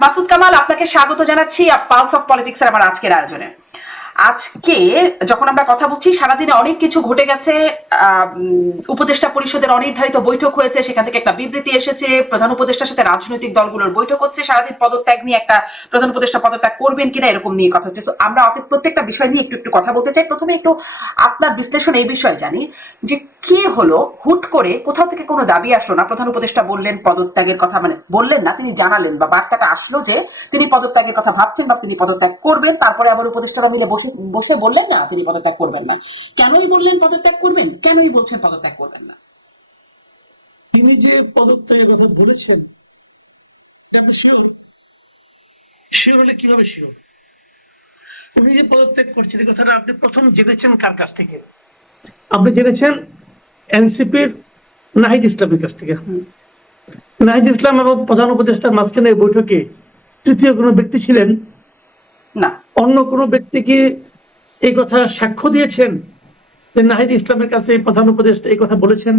মাসুদ কামাল, আপনাকে স্বাগত জানাচ্ছি পালস অফ পলিটিক্সের আমার আজকের আয়োজনে। আজকে যখন আমরা কথা বলছি, সারাদিনে অনেক কিছু ঘটে গেছে। উপদেষ্টা পরিষদের অনির্ধারিত বৈঠক হয়েছে, সেখান থেকে একটা বিবৃতি এসেছে। প্রধান উপদেষ্টার সাথে রাজনৈতিক দলগুলোর বৈঠক হচ্ছে। সারাদিন পদত্যাগ নিয়ে, একটা প্রধান উপদেষ্টা পদত্যাগ করবেন কিনা এরকম নিয়ে কথা হচ্ছে। আমরা প্রত্যেকটা বিষয় নিয়ে একটু একটু কথা বলতে চাই। প্রথমে একটু আপনার বিশ্লেষণ এই বিষয়ে জানি যে কি হলো, হুট করে কোথাও থেকে কোনো দাবি আসলো না। প্রধান উপদেষ্টা বললেন পদত্যাগের কথা, মানে বললেন না, তিনি জানালেন বা বার্তাটা আসলো যে তিনি পদত্যাগের কথা ভাবছেন বা তিনি পদত্যাগ করবেন। তারপরে আবার উপদেষ্টারা মিলে বসে বসে বললেন না তিনি পদত্যাগ করবেন না। কেনই বললেন পদত্যাগ করবেন, কেনই বলছেন পদত্যাগ করবেন না? তিনি যে পদত্যাগের কথা বলেছেন, আপনি শিওর? শিওর হলে কিভাবে শিওর? উনি যে পদত্যাগ করছেন এই কথাটা আপনি প্রথম জেনেছেন কার কাছ থেকে? আপনি জেনেছেন এনসিপির নাহিদ ইসলামের কাছ থেকে। নাহিদ ইসলাম এবং প্রধান উপদেষ্টার মাঝখানে এই বৈঠকে তৃতীয় কোনো ব্যক্তি ছিলেন না। অন্য কোনো ব্যক্তি কি এই কথা সাক্ষ্য দিয়েছেন যে নাহিদ ইসলামের কাছে প্রধান উপদেষ্টা এই কথা বলেছেন?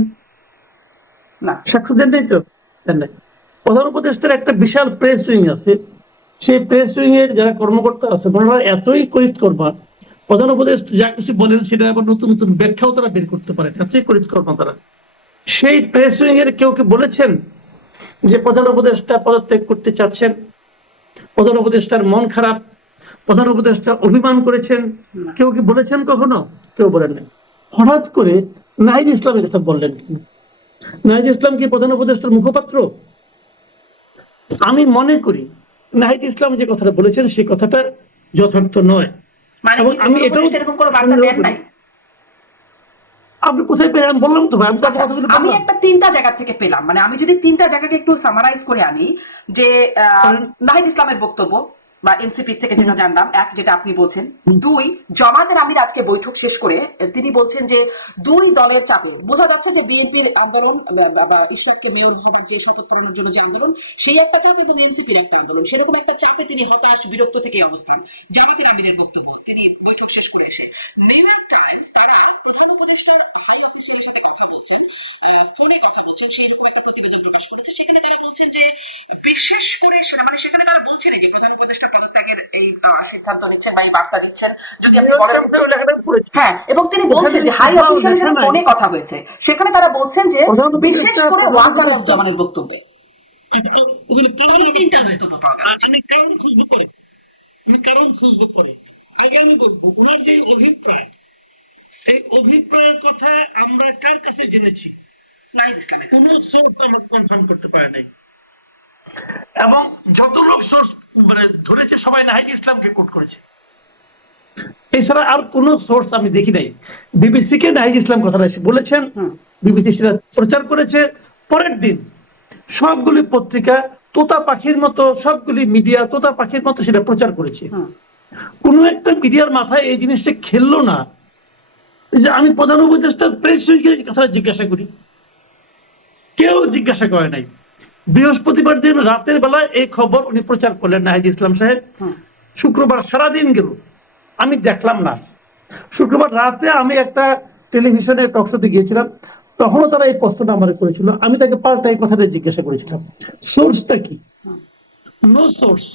না, সাক্ষ্য দেন নাই তো? দেন নাই। প্রধান উপদেষ্টার একটা বিশাল প্রেস উইং আছে, সেই প্রেস উইং এর যারা কর্মকর্তা আছে ওনারা এতই করিত করবা, প্রধান উপদেষ্টা যা কিছু বলেন সেটা আবার নতুন নতুন ব্যাখ্যাও তারা বের করতে পারেন, এতই করিত করবা তারা। সেই প্রেস উইং এর কেউ কি বলেছেন যে প্রধান উপদেষ্টা পদত্যাগ করতে চাচ্ছেন, প্রধান উপদেষ্টার মন খারাপ, প্রধান উপদেষ্টা অভিমান করেছেন? কেউ কি বলেছেন কখনো? কেউ বলেন নাই। হঠাৎ করে নাহিদ ইসলামের কথা বললেন। নাহিদ ইসলাম কি প্রধান উপদেষ্টার মুখপাত্র? আমি মনে করি নাহিদ ইসলাম যে কথাটা বলেছেন সেই কথাটা যথার্থ নয়। মানে এবং আমি এটাও এরকম কোনো বার্তা দেন নাই? আপনি কোথায় পেলেন বললাম তো ভাই, আমি তো আচ্ছা, কথাগুলো আমি বললাম। একটা তিনটা জায়গা থেকে পেলাম, মানে আমি যদি তিনটা জায়গাকে একটু সামারাইজ করে আনি, যে নাহিদ ইসলামের বক্তব্য বা এনসিপি থেকে যেটা জানলাম, এক, যেটা আপনি বলছেন। দুই, জামাতের আমির আজকে বৈঠক শেষ করে তিনি বলছেন যে দুই দলের চাপে বোঝা যাচ্ছে যে বিএনপির আন্দোলন বা ইশরাককে মেয়র হবার যে শপথ পূরণের জন্য যে আন্দোলন, সেই একটা চাপ, এবং এনসিপির একটা আন্দোলন, সেরকম একটা চাপে তিনি হতাশ, বিরক্ত থেকে এই অবস্থান। জামাতের আমিরের বক্তব্য তিনি বৈঠক শেষ করে এসে নিউ ইয়র্ক টাইমস, তারা প্রধান উপদেষ্টার হাই অফিসিয়ালের সাথে কথা বলছেন, ফোনে কথা বলছেন, সেই রকম একটা প্রতিবেদন প্রকাশ করেছে। সেখানে তারা বলছেন যে বিশেষ করে মানে সেখানে তারা বলছেন যে প্রধান উপদেষ্টা পদত্যাগের এই সিদ্ধান্ত নিচ্ছেন বা এই বার্তা দিচ্ছেন। যদি আপনি বলেন, হ্যাঁ, এবং তিনি বলছেন যে হাই অফিসিয়ালের সাথে ফোনে কথা হয়েছে, সেখানে তারা বলছেন যে বিশেষ করে ওয়াকারুজ্জামানের বক্তব্যে তিনটা বক্তব্য পাওয়া গেল। আমি কারণ খুঁজবো পরে, আগে আমি বলবো ওনার যে অভিপ্রায়, এই অভিপ্রায়ের কথা আমরা কার কাছে জেনেছি? নাহিদ ইসলামের কোন সোর্স আমাকে কনফার্ম করতে পারে নাই, এবং যত লোক সোর্স মানে ধরেছে সবাই নাহিদ ইসলামকে কোট করেছে। এছাড়া আর কোন সোর্স আমি দেখি নাই। বিবিসি কে নাহিদ ইসলাম কথাটা বলেছেন, বিবিসি সেটা প্রচার করেছে। পরের দিন সবগুলি পত্রিকা তোতা পাখির মতো, সবগুলি মিডিয়া তোতা পাখির মতো সেটা প্রচার করেছে। কোন একটা মিডিয়ার মাথায় এই জিনিসটা খেললো না যে আমি প্রধান উপদেষ্টার প্রেস উইকের কথা জিজ্ঞাসা করি। কেউ জিজ্ঞাসা করে নাই। বৃহস্পতিবার দিন রাতের বেলা এই খবর উনি প্রচার করলেন নাহিদ ইসলাম সাহেব। শুক্রবার সারাদিন গেল, আমি দেখলাম না। শুক্রবার রাতে আমি একটা টেলিভিশনের টকশোতে গিয়েছিলাম, তখনও তারা এই প্রশ্নটা আমার করেছিল। আমি তাকে পাল্টা এই কথাটা জিজ্ঞাসা করেছিলাম, সোর্সটা কি? নো সোর্স,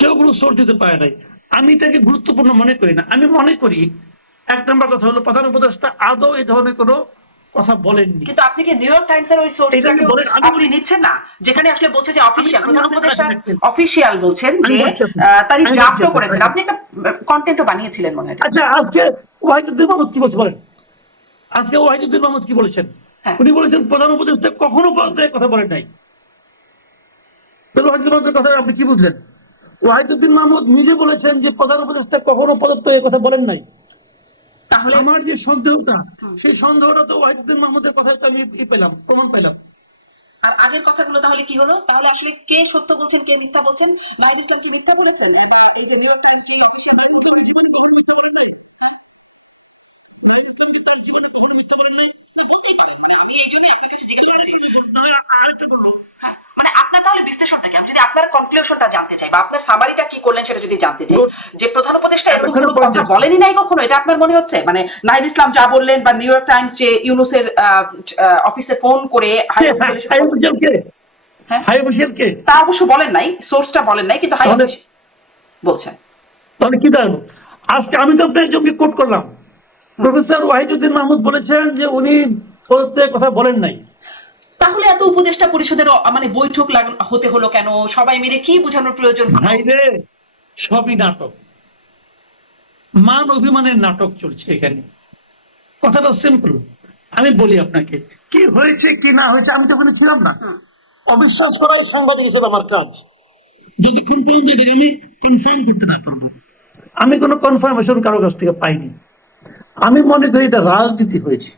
কেউ কোনো সোর্স দিতে পারে নাই। আমি এটাকে গুরুত্বপূর্ণ মনে করি না। আমি মনে করি এক নম্বর কথা হলো প্রধান উপদেষ্টা আদৌ এই ধরনের কোনো কথা বলেননি। কিন্তু আপনি কি নিউ ইয়র্ক টাইমস এর ওই সোর্সটাকে আপনি নিচ্ছেন না, যেখানে আসলে বলছে যে অফিশিয়াল, প্রধান উপদেষ্টা অফিশিয়াল বলছেন যে তারই ড্রাফটও করেছেন, আপনি একটা কন্টেন্টও বানিয়েছিলেন মনে হয়। আচ্ছা, আজকে ওয়াহিদুদ্দিন মাহমুদ কি বলছে বলেন? আজকে ওয়াহিদুদ্দিন মাহমুদ কি বলেছেন? উনি বলেছেন প্রধান উপদেষ্টা কখনো পদত্যাগের কথা বলেন নাই। তাহলে ওয়াহিদুদ্দিন মাহমুদের কথা আপনি কি বুঝলেন? ওয়াহিদুদ্দিন মাহমুদ নিজে বলেছেন যে প্রধান উপদেষ্টা কখনো পদত্যাগের কথা বলেন নাই। তাহলে আমার যে সন্দেহটা, সেই সন্দেহটা তো ওয়াহিদুদ্দিন মাহমুদের কথায় আমি পেলাম, প্রমাণ পেলাম। আর আগের কথাগুলো তাহলে কি হলো? তাহলে আসলে কে সত্য বলছেন, কে মিথ্যা বলছেন? নাহিদ ইসলাম কি মিথ্যা বলেছেন, বা এই যে নিউ ইয়র্ক টাইমস যে অফিসিয়াল জীবনে কখনো মিথ্যা বলেন নাই? নাহিদ ইসলাম কি তার জীবনে কখনো মিথ্যা বলেন নাই? না, বলতেই পারেন। মানে আমি এই জন্য আপনার কাছে জিজ্ঞেস করছি। আরেকটা বললো, হ্যাঁ, মানে আপনার তাহলে বিশ্লেষণটা কি? আমি যদি আপনার কনক্লুশনটা জানতে চাই, বা আপনার সামারিটা কি করলেন সেটা যদি জানতে চাই, যে প্রধান উপদেষ্টা এরকম কোনো কথা বলেনি নাই কখনো, এটা আপনার মনে হচ্ছে? মানে নাহিদ ইসলাম যা বললেন, বা নিউ ইয়র্ক টাইমস যে ইউনুসের অফিসে ফোন করে হ্যাঁ হাই অফিসিয়াল কে? তা অবশ্য বলেন নাই, সোর্সটা বলেন নাই, কিন্তু হাই তাহলে অফিস বলছেন। তাহলে কি দাঁড়ালো? আজকে আমি তো আপনার একজনকে কোট করলাম, প্রফেসর ওয়াহিদুদ্দিন মাহমুদ বলেছেন যে উনি পদত্যাগের কথা বলেন নাই। তাহলে এত উপদেষ্টা পরিষদের মানে বৈঠক হতে হলো কেন? সবাই মিলে কি বোঝানোর প্রয়োজন হলো? ভাই রে, সবই নাটক, মান অভিমানের নাটক চলছে এখানে। কথাটা সিম্পল, আমি বলি আপনাকে কি হয়েছে কি না হয়েছে, আমি তো ওখানে ছিলাম না। অবিশ্বাস করাই সাংবাদিক হিসেবে আমার কাজ, যতক্ষণ পর্যন্ত এটাকে আমি কনফার্ম করতে না পারবো। আমি কোনো কনফার্মেশন কারো কাছ থেকে পাইনি। আমি মনে করি এটা রাজনীতি হয়েছে,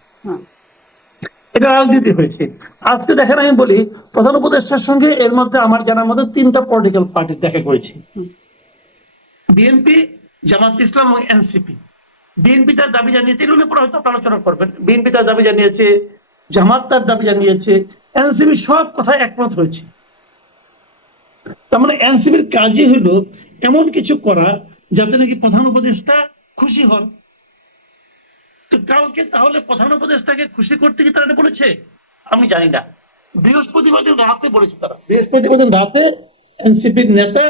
এটা রাজনীতি হয়েছে। আজকে দেখেন, আমি বলি প্রধান উপদেষ্টার সঙ্গে এর মধ্যে আমার জানার মধ্যে 3টা পলিটিক্যাল পার্টি দেখা করেছে, বিএনপি, জামাত ইসলাম এবং এনসিপি। বিএনপি তার দাবি জানিয়েছে, এগুলো পরে হয়তো আলোচনা করবেন, বিএনপি তার দাবি জানিয়েছে, জামাত তার দাবি জানিয়েছে, এনসিপি সব কথায় একমত হয়েছে। তার মানে এনসিপির কাজই হলো এমন কিছু করা যাতে নাকি প্রধান উপদেষ্টা খুশি হন। তো কাউকে তাহলে প্রধান উপদেষ্টাকে খুশি করতে কি তারা বলেছে? আমি জানি না। বৃহস্পতিবার দিন রাতে বলেছে তারা, বৃহস্পতিবার দিন রাতে এনসিপির নেতা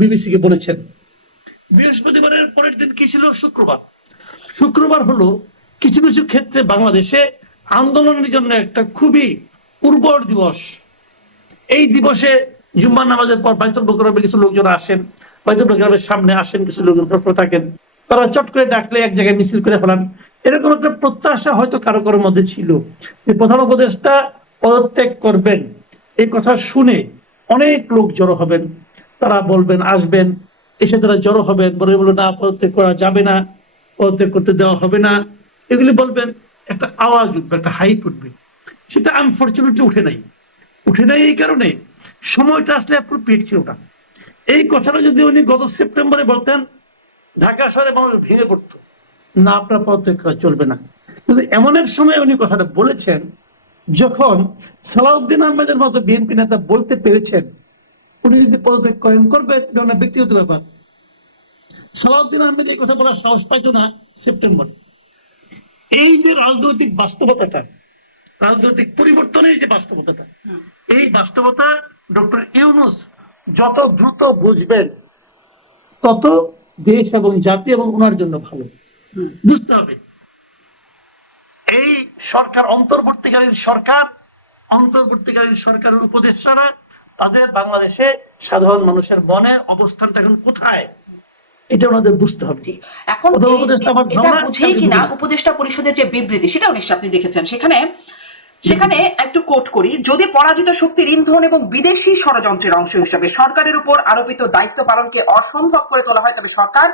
বিবিসি কে বলেছেন। বৃহস্পতিবারের পরের দিন কি ছিল? শুক্রবার। শুক্রবার হলো কিছু কিছু ক্ষেত্রে বাংলাদেশে আন্দোলনের জন্য একটা খুবই উর্বর দিবস। এই দিবসে জুম্মার নামাজের পর বাইতুল মোকাররমে কিছু লোকজন আসেন, বাইতুল মোকাররমের সামনে আসেন কিছু লোকজন থাকেন, তারা চট করে ডাকলে এক জায়গায় মিছিল করে ফেলান। এরকম একটা প্রত্যাশা হয়তো কারো কারোর মধ্যে ছিল যে প্রধান উপদেষ্টা পদত্যাগ করবেন। এই কথা শুনে অনেক লোক জড়ো হবেন, তারা বলবেন, আসবেন, এসে তারা জড়ো হবেন, বলে বলে না পদত্যাগ করা যাবে না, পদত্যাগ করতে দেওয়া হবে না, এগুলি বলবেন, একটা আওয়াজ উঠবে, একটা হাইপ উঠবে। সেটা আনফরচুনেটলি উঠে নাই এই কারণে সময়টা আসলে অ্যাপ্রোপ্রিয়েট ছিল না। এই কথাটা যদি উনি গত সেপ্টেম্বরে বলতেন, ঢাকা শহরে মানুষ ভেঙে পড়তো, না আপনার পদত্যাগ করা চলবে না। কিন্তু এমন এক সময় উনি কথাটা বলেছেন যখন সালাউদ্দিন আহমেদের মতো বিএনপি নেতা বলতে পেরেছেন উনি যদি পদত্যাগ করেন করবেন, এটা ওনার ব্যক্তিগত ব্যাপার। সালাউদ্দিন আহমেদ এই কথা বলার সাহস পাইতো না সেপ্টেম্বরে। এই যে রাজনৈতিক বাস্তবতাটা, রাজনৈতিক পরিবর্তনের যে বাস্তবতাটা, এই বাস্তবতা ডক্টর ইউনূস যত দ্রুত বুঝবেন তত দেশ এবং জাতি এবং ওনার জন্য ভালো। বুঝতে হবে এই সরকার অন্তর্বর্তীকালীন সরকারের উপদেষ্টারা তাদের বাংলাদেশে সাধারণ মানুষের মনে অবস্থানটা এখন কোথায়, এটা ওনাদের বুঝতে হবে। এখন এটা বুঝেই কিনা উপদেষ্টা পরিষদের যে বিবৃতি, সেটাও নিশ্চয় আপনি দেখেছেন, সেখানে একটু কোট করি, যদি পরাজিত শক্তির ইন্ধন এবং বিদেশি ষড়যন্ত্রের অংশ হিসেবে সরকারের উপর আরোপিত দায়িত্ব পালনকে অসম্ভব করে তোলা হয়, তবে সরকার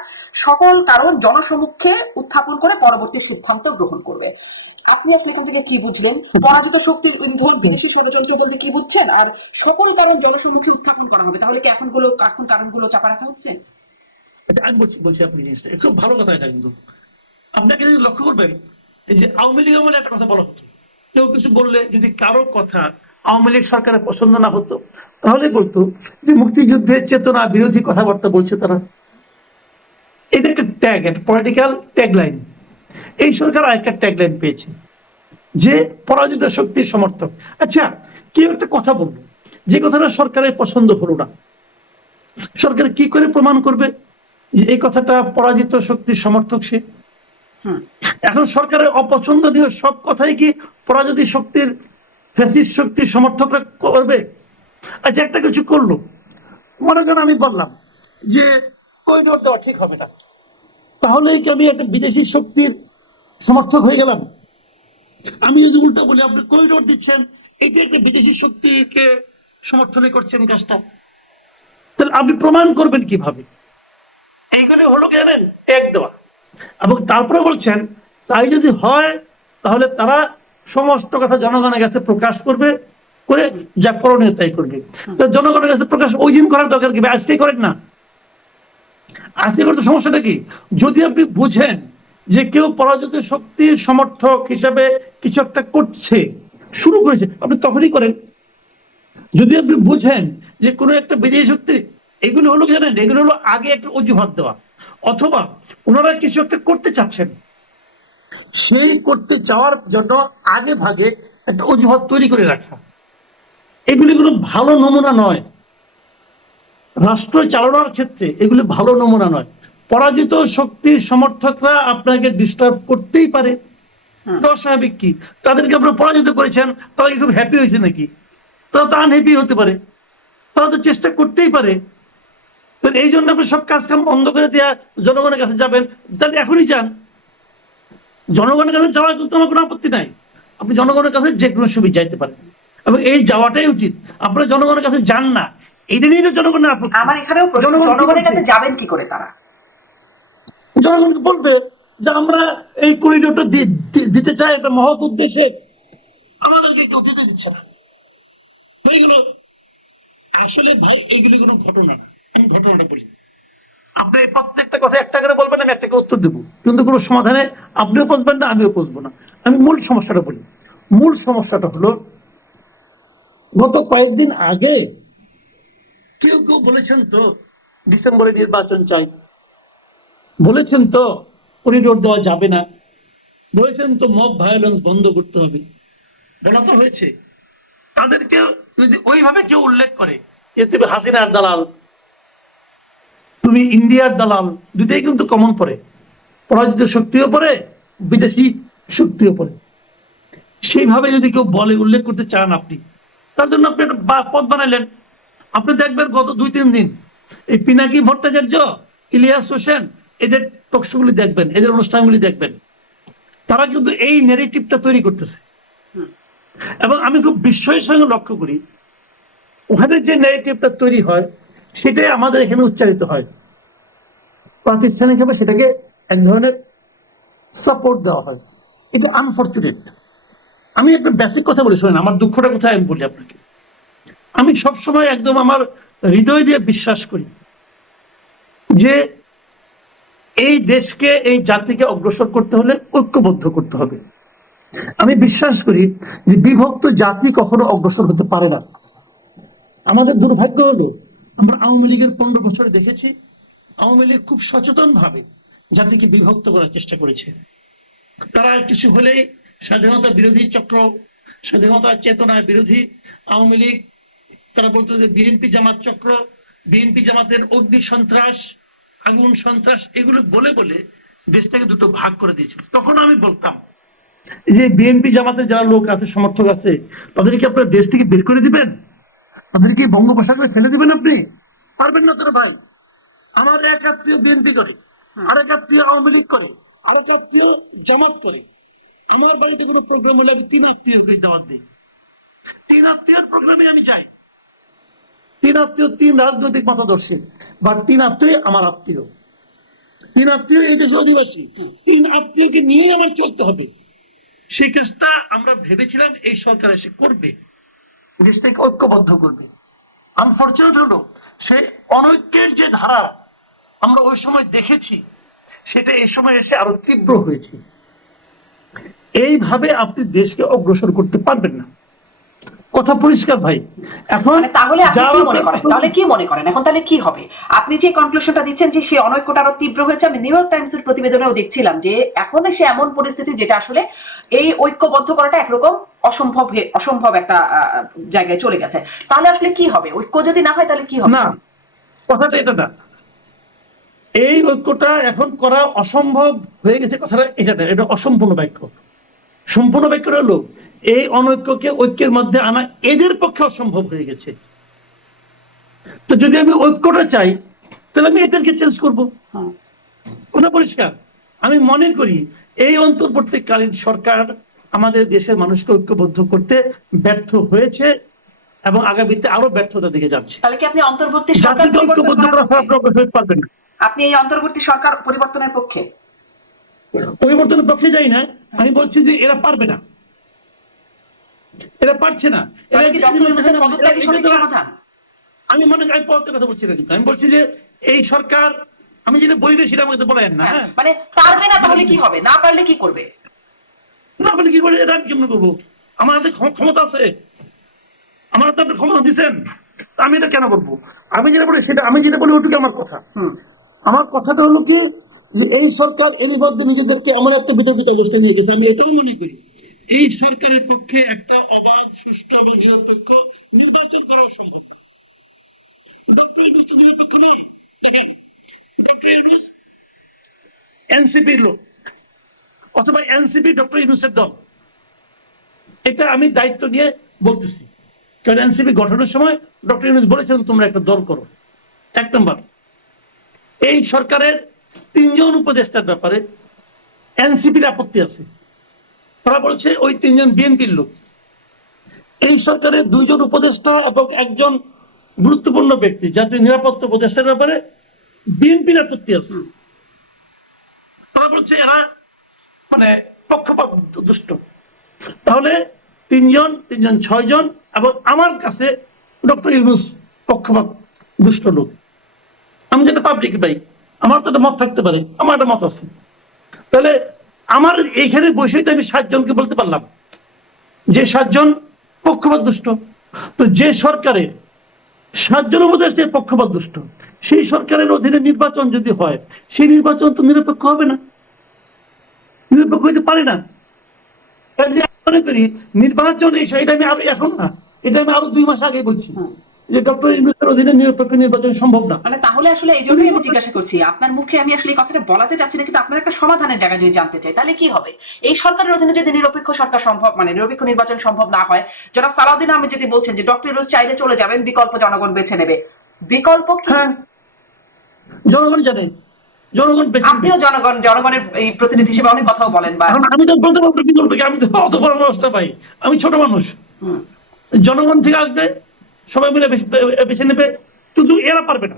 সকল কারণ জনসমক্ষে উত্থাপন করে পরবর্তী সিদ্ধান্ত গ্রহণ করবে। আপনি আসলে এখান থেকে কি বুঝলেন? পরাজিত শক্তির ইন্ধন, বিদেশি ষড়যন্ত্র বলতে কি বুঝছেন? আর সকল কারণ জনসমক্ষে উত্থাপন করা হবে, তাহলে কি এখন কারণগুলো চাপা রাখা হচ্ছে? আচ্ছা, আমি বলছি আপনি জিনিসটা খুব ভালো কথা। এটা কিন্তু আপনাকে যদি লক্ষ্য করবেন, এই যে আওয়ামী লীগ আমলে একটা কথা বলা হতো, কেউ কিছু বললে যদি কারো কথা আওয়ামী লীগ সরকারের পছন্দ না হতো তাহলে বলতো যে মুক্তিযুদ্ধের চেতনা বিরোধী কথাবার্তা বলছে তারা। এটা একটা ট্যাগ, একটা পলিটিক্যাল ট্যাগলাইন। এই সরকার আরেকটা ট্যাগলাইন পেয়েছে যে পরাজিত শক্তির সমর্থক। আচ্ছা, কেউ একটা কথা বললো, যে কথাটা সরকারের পছন্দ হলো না, সরকার কি করে প্রমাণ করবে যে এই কথাটা পরাজিত শক্তির সমর্থক সে? এখন সরকারের অপছন্দনীয় সব কথাই কি পরাজিত শক্তির, ফ্যাসিস্ট শক্তির সমর্থকরা করবে? আচ্ছা, একটা কিছু করলো, মনে করেন আমি বললাম যে করিডোর দেওয়া ঠিক হবে না, তাহলে কি আমি একটা বিদেশি শক্তির সমর্থক হয়ে গেলাম? আমি যদি উল্টা বলি আপনি করিডোর দিচ্ছেন, এইটা একটা বিদেশি শক্তিকে সমর্থনে করছেন কাজটা, তাহলে আপনি প্রমাণ করবেন কিভাবে? এইগুলি হলো জানেন ট্যাগ দেওয়া। এবং তারপরে বলছেন তাই যদি হয় তাহলে তারা সমস্ত কথা জনগণের কাছে প্রকাশ করবে, করে যা করণীয় তাই করবে। তো জনগণের কাছে প্রকাশ ওই দিন করার দরকার কি? আজকেই করেন না। আজকে করতে সমস্যাটা কি? যদি আপনি বুঝেন যে কেউ পরাজিত শক্তির সমর্থক হিসাবে কিছু একটা করছে, শুরু করেছে, আপনি তখনই করেন। যদি আপনি বুঝেন যে কোনো একটা বিদেশি শক্তি, এগুলো হলো জানেন, এগুলো হলো আগে একটা অজুহাত দেওয়া, অথবা ওনারা কিছু একটা করতে চাচ্ছেন, সেই করতে চাওয়ার জন্য আগে ভাগে একটা অজুহাত তৈরি করে রাখা। এগুলি কোনো ভালো নমুনা নয়। রাষ্ট্র চালানোর ক্ষেত্রে এগুলি ভালো নমুনা নয়। পরাজিত শক্তির সমর্থকরা আপনাকে ডিস্টার্ব করতেই পারে, অস্বাভাবিক কি? তাদেরকে আপনারা পরাজিত করেছেন, তারা কি খুব হ্যাপি হয়েছে নাকি? তারা তো আনহ্যাপি হতে পারে, তারা তো চেষ্টা করতেই পারে। তো এই জন্য আপনি সব কাজ কাম বন্ধ করে দেওয়া, জনগণের কাছে যাবেন, তাহলে এখনই যান। জনগণের কাছে যাওয়ার কিন্তু আমার কোনো আপত্তি নাই। আপনি জনগণের কাছে যে কোনো সময় যাইতে পারেন, এবং এই যাওয়াটাই উচিত। আপনারা জনগণের কাছে যান না, এটা নিয়ে তো জনগণের আপত্তি। আমার এখানেও প্রশ্ন, জনগণ কি জনগণের বলছে? কাছে যাবেন কি করে তারা? জনগণকে বলবে যে আমরা এই করিডোরটা দিতে চাই একটা মহৎ উদ্দেশ্যে, আমাদেরকে কেউ দিতে দিচ্ছে না। এইগুলো আসলে ভাই, এইগুলি কোনো ঘটনা না। আমি ঘটনাটা বলি, আপনি প্রত্যেকটা কথা একটা করে বলবেন, আমি একটা করে উত্তর দেবো, কিন্তু কোনো সমাধানে আপনিও পৌঁছবেন না, আমিও পৌঁছবো না। আমি মূল সমস্যাটা বলি। মূল সমস্যাটা হলো, গত কয়েকদিন আগে কেউ কেউ বলেছেন তো ডিসেম্বরে নির্বাচন চাই, বলেছেন তো করিডোর দেওয়া যাবে না, বলেছেন তো মব ভায়োলেন্স বন্ধ করতে হবে, বলা তো হয়েছে। তাদেরকে যদি ওইভাবে কেউ উল্লেখ করে যে তুমি হাসিনার দালাল, তুমি ইন্ডিয়ার দালাল, দুটাই কিন্তু কমন পড়ে। পরাজিত শক্তিও পড়ে, বিদেশি শক্তিও পড়ে। সেইভাবে যদি কেউ বলে, উল্লেখ করতে চান আপনি, তার জন্য আপনি একটা পথ বানাইলেন। আপনি দেখবেন গত 2-3 দিন এই পিনাকি ভট্টাচার্য, ইলিয়াস হোসেন, এদের টকশোগুলি দেখবেন, এদের অনুষ্ঠানগুলি দেখবেন, তারা কিন্তু এই ন্যারেটিভটা তৈরি করতেছে। এবং আমি খুব বিস্ময়ের সঙ্গে লক্ষ্য করি, ওখানে যে ন্যারেটিভটা তৈরি হয় সেটাই আমাদের এখানে উচ্চারিত হয়। প্রাতিষ্ঠানিকভাবে সেটাকে এক ধরনের সাপোর্ট দেওয়া হয়। এটা আনফরচুনেট। আমি একটা বেসিক কথা বলি, শোনেন আমার দুঃখটা কোথায় আমি বলি আপনাকে। আমি সবসময় একদম আমার হৃদয় দিয়ে বিশ্বাস করি যে এই দেশকে, এই জাতিকে অগ্রসর করতে হলে ঐক্যবদ্ধ করতে হবে। আমি বিশ্বাস করি যে বিভক্ত জাতি কখনো অগ্রসর হতে পারে না। আমাদের দুর্ভাগ্য হলো, আমরা আওয়ামী লীগের 15 বছরে দেখেছি, আওয়ামী লীগ খুব সচেতন ভাবে জাতিকে বিভক্ত করার চেষ্টা করেছে। তারা কিছু হলেই স্বাধীনতা বিরোধী চক্র, স্বাধীনতা চেতনা বিরোধী আওয়ামী লীগ, তারা বলতো যে বিএনপি জামাত চক্র, বিএনপি জামাতের অগ্নি সন্ত্রাস, আগুন সন্ত্রাস, এগুলো বলে বলে দেশটাকে দুটো ভাগ করে দিয়েছিল। তখন আমি বলতাম যে বিএনপি জামাতের যারা লোক আছে, সমর্থক আছে, তাদেরকে আপনার দেশ থেকে বের করে দিবেন, তাদেরকে বঙ্গোপসাগরে ফেলে দিবেন? আপনি পারবেন না তোর ভাই। আমার এক আত্মীয় বিএনপি করে, আরেক আত্মীয় আওয়ামী লীগ করে, আরেক আত্মীয় জামাত করে। আমার বাড়িতে কোনো প্রোগ্রাম হলে আমি 3 আত্মীয় দাওয়াত দিই, 3 আত্মীয়ের প্রোগ্রামে আমি যাই। 3 আত্মীয় 3 রাজনৈতিক মতাদর্শী, বা 3 আত্মীয় আমার আত্মীয়, 3 আত্মীয় এই দেশের অধিবাসী, 3 আত্মীয়কে নিয়ে আমার চলতে হবে। সেই কাজটা আমরা ভেবেছিলাম এই সরকার এসে করবে, দেশটাকে ঐক্যবদ্ধ করবে। আনফরচুনেট হলো, সেই অনৈক্যের যে ধারা আমরা ওই সময় দেখেছি, সেটা এই সময় এসে আরো তীব্র হয়েছে। এইভাবে আপনি দেশকে অগ্রসর করতে পারবেন না, কথা পরিষ্কার ভাই। এখন মানে তাহলে আপনি কি মনে করেন, তাহলে কি মনে করেন এখন তাহলে কি হবে? আপনি যে কনক্লুশনটা দিচ্ছেন যে সেই অনৈক্যটা আরো তীব্র হয়েছে, আমি নিউ ইয়র্ক টাইমস এর প্রতিবেদনেও দেখছিলাম যে এখন এসে এমন পরিস্থিতি যেটা আসলে এই ঐক্যবদ্ধ করাটা একরকম অসম্ভব একটা জায়গায় চলে গেছে। তাহলে আসলে কি হবে? ঐক্য যদি না হয় তাহলে কি হবে? না, কথাটা এটা না, এই ঐক্যটা এখন করা অসম্ভব হয়ে গেছে, কথাটা এটা না, এটা অসম্পূর্ণ বাক্য। সম্পূর্ণ বাক্য হলো এই অনৈক্যকে ঐক্যের মধ্যে আনা এদের পক্ষে অসম্ভব হয়ে গেছে। তো যদি আমি ঐক্যটা চাই, তাহলে আমি এদেরকে চেঞ্জ করবো, কথা পরিষ্কার। আমি মনে করি এই অন্তর্বর্তীকালীন সরকার আমাদের দেশের মানুষকে ঐক্যবদ্ধ করতে ব্যর্থ হয়েছে, এবং আগামীতে আরো ব্যর্থতার দিকে যাচ্ছে। তাহলে কি আপনি অন্তর্বর্তী সরকার জাতিকে ঐক্যবদ্ধ করা ছাড়া আপনি অগ্রসর হতে পারবেন না। আপনি এই অন্তর্বর্তী সরকার পরিবর্তনের পক্ষে? পরিবর্তনের পক্ষে যাই না, আমি বলছি যে এরা পারবে না, এরা পারছে না। আমি মনে করি পথের কথা বলছি না, কিন্তু আমি বলছি যে এই সরকার, আমি যেটা বলি না সেটা আমাকে বলেন না। মানে পারবে না, তাহলে কি হবে? না পারলে কি করবে? না পারলে কি করে, এটা আমি কেমন করবো? আমার হাতে ক্ষমতা আছে, আমার হাতে আপনি ক্ষমতা দিচ্ছেন, আমি এটা কেন বলবো? আমি যেটা বলি সেটা, আমি যেটা বলি ওটুকু আমার কথা। আমার কথাটা হলো কি, যে এই সরকার এরই মধ্যে নিজেদেরকে এমন একটা বিতর্কিত অবস্থায় নিয়ে গেছে, আমি এটাও মনে করি এই সরকারের পক্ষে একটা অবাধ, সুষ্ঠু এবং নিরপেক্ষ নির্বাচন করা সম্ভব। ডক্টর ইউনূস তো নিরপেক্ষ নন। দেখেন, ডক্টর ইউনূস এনসিপির লোক, অথবা এনসিপি ডক্টর ইউনূসের দল। এটা আমি দায়িত্ব নিয়ে বলতেছি, কারণ এনসিপি গঠনের সময় ডক্টর ইউনূস বলেছেন তোমরা একটা দল করো। এক নম্বর, এই সরকারের 3 জন উপদেষ্টার ব্যাপারে এনসিপির আপত্তি আছে। তারা বলছে ওই 3 জন বিএনপির লোক। এই সরকারের 2 জন উপদেষ্টা এবং একজন গুরুত্বপূর্ণ ব্যক্তি জাতীয় নিরাপত্তা উপদেষ্টার ব্যাপারে বিএনপির আপত্তি আছে। তারা বলছে এরা মানে পক্ষপাত দুষ্ট। তাহলে 3 জন 6 জন, এবং আমার কাছে ডক্টর ইউনূস পক্ষপাত দুষ্ট লোক। আমি যেটা পাবলিক ভাই, আমার তো একটা মত থাকতে পারে, আমার একটা মত আছে। তাহলে আমার এইখানে বসেই তো আমি 7 জনকে বলতে পারলাম যে 7 জন পক্ষপাত দুষ্ট। তো যে সরকারের 7 জন উপদেষ্টা পক্ষপাত দুষ্ট, সেই সরকারের অধীনে নির্বাচন যদি হয়, সেই নির্বাচন তো নিরপেক্ষ হবে না, নিরপেক্ষ হইতে পারে না। কাজে আমি মনে করি নির্বাচন এটা আমি আরো এখন না, এটা আমি আরো 2 মাস আগে বলছি যে ডক্টর ইউনূসের অধীনে নিরপেক্ষ নির্বাচন সম্ভব না। মানে তাহলে আসলে এই জন্যই আমি জিজ্ঞাসা করছি, আপনার মুখে আমি আসলে এই কথাটা বলাতে চাচ্ছি না, কিন্তু আপনার একটা সমাধানের জায়গা যদি জানতে চাই, তাহলে কি হবে? এই সরকারের অধীনে যদি নিরপেক্ষ সরকার সম্ভব, মানে নিরপেক্ষ নির্বাচন সম্ভব না হয়, জনাব সালাউদ্দিন আহমেদ যদি বলছেন যে ডক্টর ইউনূস চাইলে চলে যাবেন, বিকল্প জনগণ বেছে নেবে, বিকল্প কি? হ্যাঁ, জনগণ জানে, জনগণ বেছে নেবে। আপনিও জনগণের এই প্রতিনিধি হিসেবে অনেক কথাও বলেন, বা এখন আমি তো বলতে পারবো বিকল্প কি, আমি তো অত বড় মানুষ না ভাই, আমি ছোট মানুষ। জনগণ থেকে আসবে, সবাই মিলে বেছে নেবে, কিন্তু এরা পারবে না।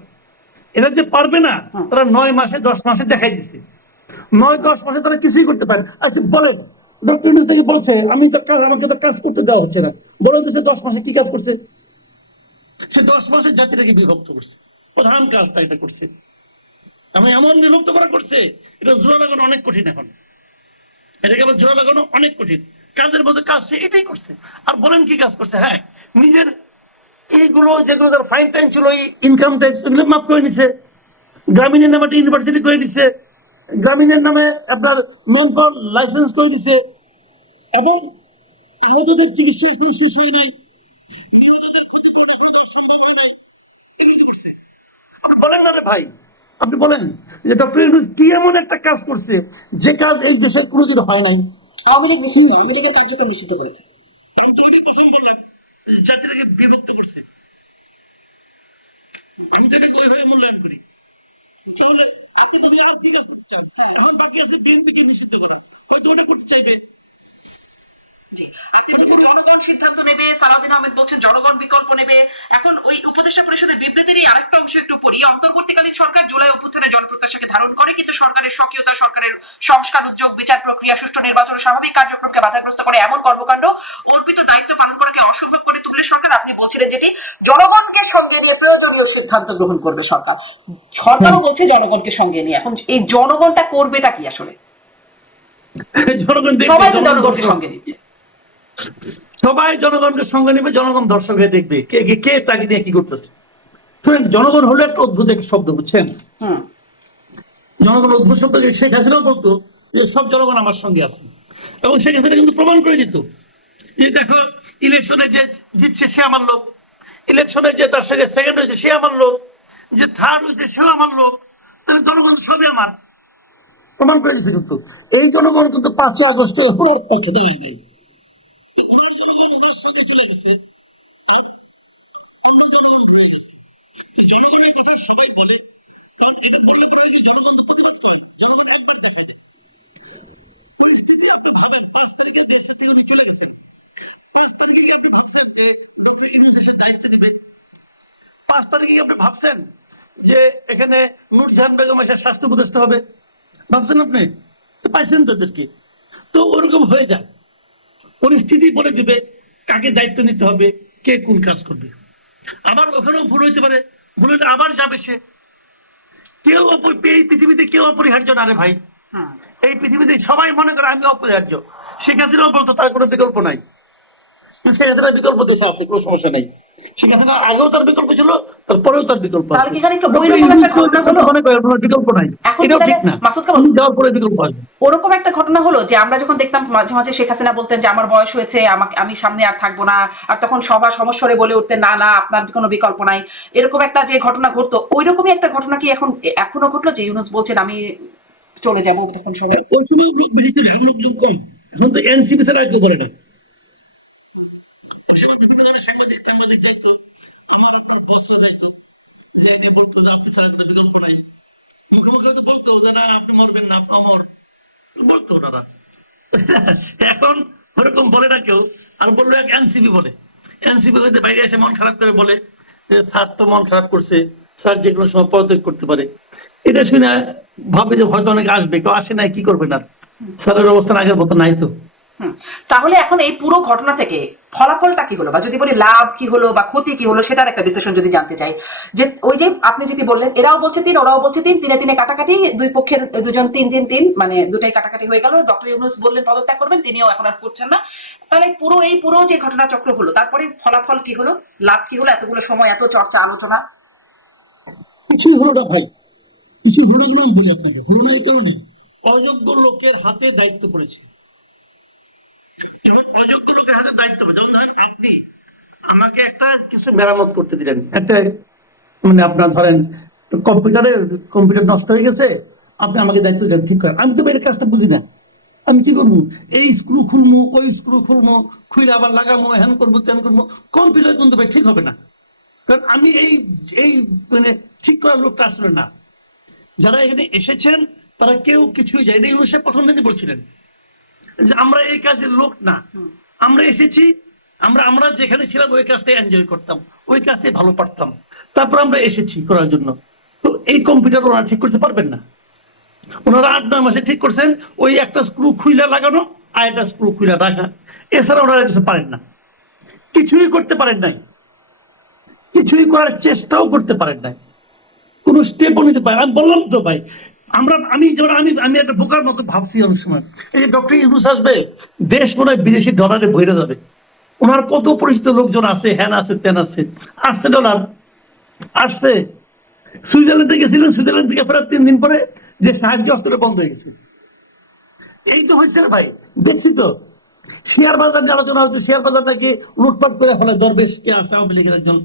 এরা যে পারবে না, তারা 9 মাসে 10 মাসে দেখাই দিচ্ছে। 9-10 মাসে তারা কিছুই করতে পারে। আচ্ছা বলেন, ডক্টর ইউনূস থেকে বলছে আমি তো আমাকে তো কাজ করতে দেওয়া হচ্ছে না, বলে দিচ্ছে 10 মাসে কি কাজ করছে? সে 10 মাসে জাতিটাকে বিভক্ত করছে, প্রধান কাজটা এটা করছে। আমি এমন বিভক্ত করা করছে, এটা জোড়া লাগানো অনেক কঠিন। এখন এটাকে আবার জোড়া লাগানো অনেক কঠিন। কাজের মধ্যে কাজ সে এটাই করছে। আর বলেন কি কাজ করছে? হ্যাঁ, নিজের এইগুলো যেগুলো তার ফাইন টাইম ছিল, এই ইনকাম ট্যাক্স, এগুলো মাফ করে নিছে। গ্রামীণের নামে একটা ইউনিভার্সিটি করে দিচ্ছে, গ্রামীণের নামে আপনার নন পাওয়ার লাইসেন্স করে দিচ্ছে, এবং আহতদের চিকিৎসা শেষ হয়নি। বলেন না রে ভাই, আপনি বলেন যে ডক্টর ইউনূস কি এমন একটা কাজ করছে যে কাজ এই দেশের কোনোদিন হয় নাই? আওয়ামী লীগ নিষিদ্ধ, আওয়ামী লীগের কার্যক্রম নিষিদ্ধ করেছে। আমি তো ওইটাই পছন্দ করলাম, জাতিটাকে বিভক্ত করছে। আমি তো এটাকে ওইভাবে মূল্যায়ন করি। তাহলে আপনি যদি আর কি কাজ করতে চান, এখন বাকি আছে বিএনপিকে নিষিদ্ধ করা, হয়তো এটা করতে চাইবে। জনগণ সিদ্ধান্ত নেবে, সালাউদ্দিন আহমেদ বলছেন জনগণ বিকল্প নেবে। এখন ওই উপদেষ্টা পরিষদের বিবৃতির আরেকটা অংশ একটু পড়ি। অন্তর্বর্তীকালীন সরকার জুলাই অভ্যুত্থানের জনপ্রত্যাশাকে ধারণ করে, কিন্তু সরকারের স্বকীয়তা, সরকারের সংস্কার উদ্যোগ, বিচার প্রক্রিয়া, সুষ্ঠু নির্বাচন, স্বাভাবিক কার্যক্রমকে বাধাগ্রস্ত করে এমন কর্মকাণ্ড অর্পিত দায়িত্ব পালন করাকে অসম্ভব করে তুললে সরকার, আপনি বলছিলেন যেটি, জনগণকে সঙ্গে নিয়ে প্রয়োজনীয় সিদ্ধান্ত গ্রহণ করবে সরকার। সরকারও বলছে জনগণকে সঙ্গে নিয়ে। এখন এই জনগণটা করবেটা কি আসলে? সবাই তো জনগণকে সঙ্গে নিচ্ছে, সবাই জনগণকে সঙ্গে নেবে, জনগণ দর্শক হয়ে দেখবে কে কে তাকে নিয়ে কি করতেছে। শুনেন, জনগণ হলো একটা অদ্ভুত একটা শব্দ, বুঝছেন? জনগণ অদ্ভুত শব্দ। শেখ হাসিনাও বলতো যে সব জনগণ আমার সঙ্গে আছে, এবং শেখ হাসিনা কিন্তু প্রমাণ করে দিত যে দেখো, ইলেকশনে যে জিতছে সে আমার লোক, ইলেকশনে যে তার সঙ্গে সেকেন্ড হয়েছে সে আমার লোক, যে থার্ড হয়েছে সেও আমার লোক। তাহলে জনগণ সবই আমার, প্রমাণ করে দিচ্ছে। কিন্তু এই জনগণ কিন্তু 5 আগস্টে ওনার পক্ষে দাঁড়িয়ে, ওনার জনগণ ওনার সঙ্গে চলে গেছে, অন্য জনগণ ভুলে গেছে। জনগণের কথা সবাই বলে, এটা বললে পরে কি জনগণ তো প্রতিবাদ করে? জনগণ একবার দেখাই দেয় পরিস্থিতি। আপনি ভাবেন 5 তারিখে দেশের থেকে উনি চলে গেছেন, 5 তারিখে কি আপনি ভাবছেন যে ডক্টর ইউনূস এসে দায়িত্ব নেবে? 5 তারিখে কি আপনি ভাবছেন যে এখানে নূরজাহান বেগম এসে স্বাস্থ্য উপদেষ্টা হবে? ভাবছেন আপনি? পাইছেন তো এদেরকে। তো ওরকম হয়ে যায়, পরিস্থিতি বলে দিবে কাকে দায়িত্ব নিতে হবে, কে কোন কাজ করবে। আবার ওখানেও ভুল হইতে পারে, ভুল হলে আবার যাবে সে। কেউ এই পৃথিবীতে কেউ অপরিহার্য না রে ভাই। এই পৃথিবীতে সবাই মনে করে আমি অপরিহার্য। শেখ হাসিনাও বলতো তার কোনো বিকল্প নাই, শেখ হাসিনার বিকল্প দেশে আছে, কোনো সমস্যা নাই। শেখ হাসিনা আগেও তার বিকল্প ছিল, তারপরেও তার বিকল্প তাহলে আছে। কি এখানে একটু ডক্টর ওইরকম একটা ইউনূসকেও ঘটনা যদি হলো? মনে করেন ওনার বিকল্প নাই, এখন কি এটাও তাহলে ঠিক না। মাসুদ কামাল উনি যাওয়ার পরে বিকল্প আসবে। ওরকম একটা ঘটনা হলো যে আমরা যখন দেখতাম মাঝে মাঝে শেখ হাসিনা বলতেন যে আমার বয়স হয়েছে, আমাকে আমি সামনে আর থাকবো না, আর তখন সভা সমস্বরে বলে উঠতেন না না আপনার কোনো বিকল্প নাই, এরকম একটা যে ঘটনা ঘটতো ওই রকমই একটা ঘটনা কি এখনো ঘটলো যে ইউনূস বলছেন আমি চলে যাবো তখন সবাই? ওই সময় লোক বেশি ছিল, এখন লোকজন কম। এখন তো এনসিপি ছাড়া আর কেউ করে না। একসময় বিভিন্ন ধরনের সাংবাদিক সাংবাদিক যাইতো, আমার আপনার বসরা যাইতো, যে বলতো যে আপনি ছাড়া কোনো বিকল্প নাই। মুখে মুখে হয়তো বলতো যে না আপনি মরবেন না, আপনি অমর, বলতো ওনারা। এখন ওরকম বলে না কেউ। আর বললো এক এনসিপি বলে, এনসিপি হইতে বাইরে এসে মন খারাপ করে বলে যে স্যার তো মন খারাপ করছে, স্যার যে কোনো সময় পদত্যাগ করতে পারে। এটা শুনে ভাবে যে হয়তো অনেকে আসবে, কেউ আসে নাই, কি করবে না। স্যারের অবস্থান আগের মতো নাই তো। তাহলে এখন এই পুরো ঘটনা থেকে ফলাফলটা কি হলো, বা যদি বলি লাভ কি হলো বা ক্ষতি কি হলো, সেটার একটা বিশ্লেষণ যদি জানতে চাই। যে ওই যে আপনি যেটি বললেন, এরাও বলছে 3 ওরাও বলছে 3, 3-3 কাটাকাটি, দুই পক্ষের দুজন 3-3-3, মানে দুটাই কাটাকাটি হয়ে গেল। ডক্টর ইউনূস বললেন পদত্যাগ করবেন, তিনিও এখন আর করছেন না। তাহলে এই পুরো যে ঘটনা চক্র হলো, তারপরে ফলাফল কি হলো, লাভ কি হলো, এতগুলো সময় এত চর্চা আলোচনা? কিছুই হলো না ভাই, কিছু হলো না। বলি আপনাকে হলো না, এটাও নেই। অযোগ্য লোকের হাতে দায়িত্ব পড়েছে। যখন অযোগ্য লোকের হাতে দায়িত্ব পড়ে, যেমন ধরেন আপনি আমাকে একটা কিছু মেরামত করতে দিলেন, একটা মানে আপনার ধরেন কম্পিউটার নষ্ট হয়ে গেছে, আপনি আমাকে দায়িত্ব দিলেন ঠিক করেন। আমি তো এর কাজটা বুঝি না, আমি কি করবো? এই স্ক্রু খুলবো, ওই স্ক্রু খুলবো, খুলে আবার লাগাবো, হ্যান করবো ত্যান করবো। কম্পিউটার কিন্তু ভাই ঠিক হবে না, কারণ আমি এই এই মানে ঠিক করার লোকটা আসলে না। যারা এখানে এসেছেন তারা কেউ কিছুই যায়, এটা ইউনূস প্রথম দিনই বলছিলেন যে আমরা এই কাজের লোক না, আমরা এসেছি, আমরা যেখানে ছিলাম ওই কাজটাই এনজয় করতাম, ওই কাজটাই ভালো পারতাম, তারপর আমরা এসেছি করার জন্য। তো এই কম্পিউটার ওনারা ঠিক করতে পারবেন না। ওনারা 8-9 মাসে ঠিক করছেন ওই একটা স্ক্রু খুইলা লাগানো আর একটা স্ক্রু খুইলা রাখা, এছাড়া ওনারা কিছু পারেন না, কিছুই করতে পারেন নাই, কিছুই করার চেষ্টাও করতে পারেন নাই, কোন স্টেপও নিতে পারেন। আমি বললাম তো ভাই, আমি একটা বোকার মতো ভাবছি অনেক সময়, এই যে ডক্টর ইউনূস আসবে, দেশ মনে হয় বিদেশি ডলারে ভরে যাবে। ওনার কত পরিচিত লোকজন আছে, হ্যান আছে তেন আছে, আসছে ডলার, আসছে। সুইজারল্যান্ডে গেছিলেন, সুইজারল্যান্ড থেকে ফেরার 3 দিন পরে যে সাহায্য অস্ত্র বন্ধ হয়ে গেছে। এই তো হয়েছে ভাই, দেখছি তো। শেয়ার বাজার নিয়ে আলোচনা হচ্ছে, শেয়ার বাজার নাকি লুটপাট করে ফেলে দরবেশ কে আছে আওয়ামী লীগের একজন।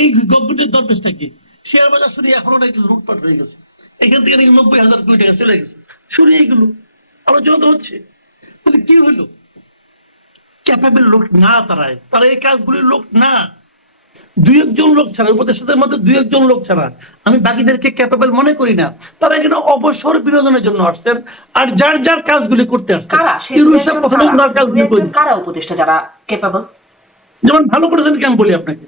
এই গভর্নমেন্টের দরবেশটা কি? শেয়ার বাজার শুনে এখনো নাকি লুটপাট হয়ে গেছে, এখান থেকে নাকি 90,000 কোটি টাকা চলে গেছে, শুনে এইগুলো আলোচনা তো হচ্ছে। তাহলে কি হইলো? ক্যাপেবল লোক না, তারা এই কাজগুলির লোক না। 2-1 জন লোক ছাড়া, উপদেষ্টাদের মধ্যে 2-1 জন লোক ছাড়া আমি বাকিদেরকে ক্যাপেবল মনে করি না। তারা এখানে অবসর বিনোদনের জন্য আসছেন, আর যার যার কাজগুলি করতে আসছেন। কারা সেই ইউনূস সাহেব প্রথমে ওনার কাজগুলি করে দিয়েছেন। কারা উপদেষ্টা যারা কেপেবল? যেমন ভালো করেছেন কি আমি বলি আপনাকে,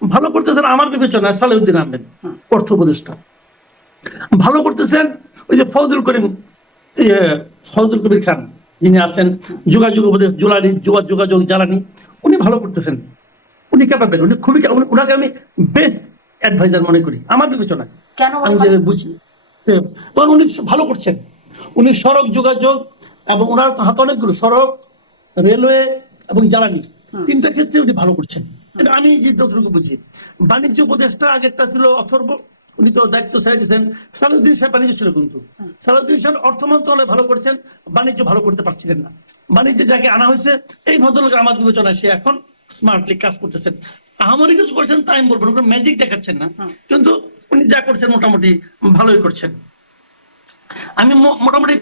ভালো করতেছেন আমার বিবেচনায় সালেউদ্দিন আহমেদ, অর্থ উপদেষ্টা। ভালো করতেছেন ওই যে ফজলুল কবির খান, যিনি আছেন যোগাযোগ উপদেশ, যোগাযোগ জ্বালানি, উনি ভালো করতেছেন, উনি ক্যাপাবেল, উনি খুবই, উনাকে আমি বেস্ট অ্যাডভাইজার মনে করি আমার বিবেচনায়। কেন আমি যে বুঝি উনি ভালো করছেন। উনি সড়ক যোগাযোগ এবং ওনার হাতে অনেকগুলো সড়ক, রেলওয়ে এবং জ্বালানি, 3টা ক্ষেত্রে উনি ভালো করছেন, এটা আমি যতটুকু বুঝি। বাণিজ্য উপদেষ্টা আগেরটা ছিল অথর্ব, উনি তো দায়িত্ব ছেড়ে দিয়েছেন। সালাউদ্দিন সাহেব বাণিজ্য ছিল, কিন্তু সালাউদ্দিন সাহেব অর্থ মন্ত্রণালয় ভালো করছেন, বাণিজ্য ভালো করতে পারছিলেন না। বাণিজ্য যাকে আনা হয়েছে এই ভদ্রলোক আমার বিবেচনায় সে এখন স্মার্টলি কাজ করতেছেন। আহামরি কিছু করছেন তাই আমি বলবো না, ম্যাজিক দেখাচ্ছেন না, কিন্তু উনি যা করছেন মোটামুটি ভালোই করছেন। আমি মোটামুটি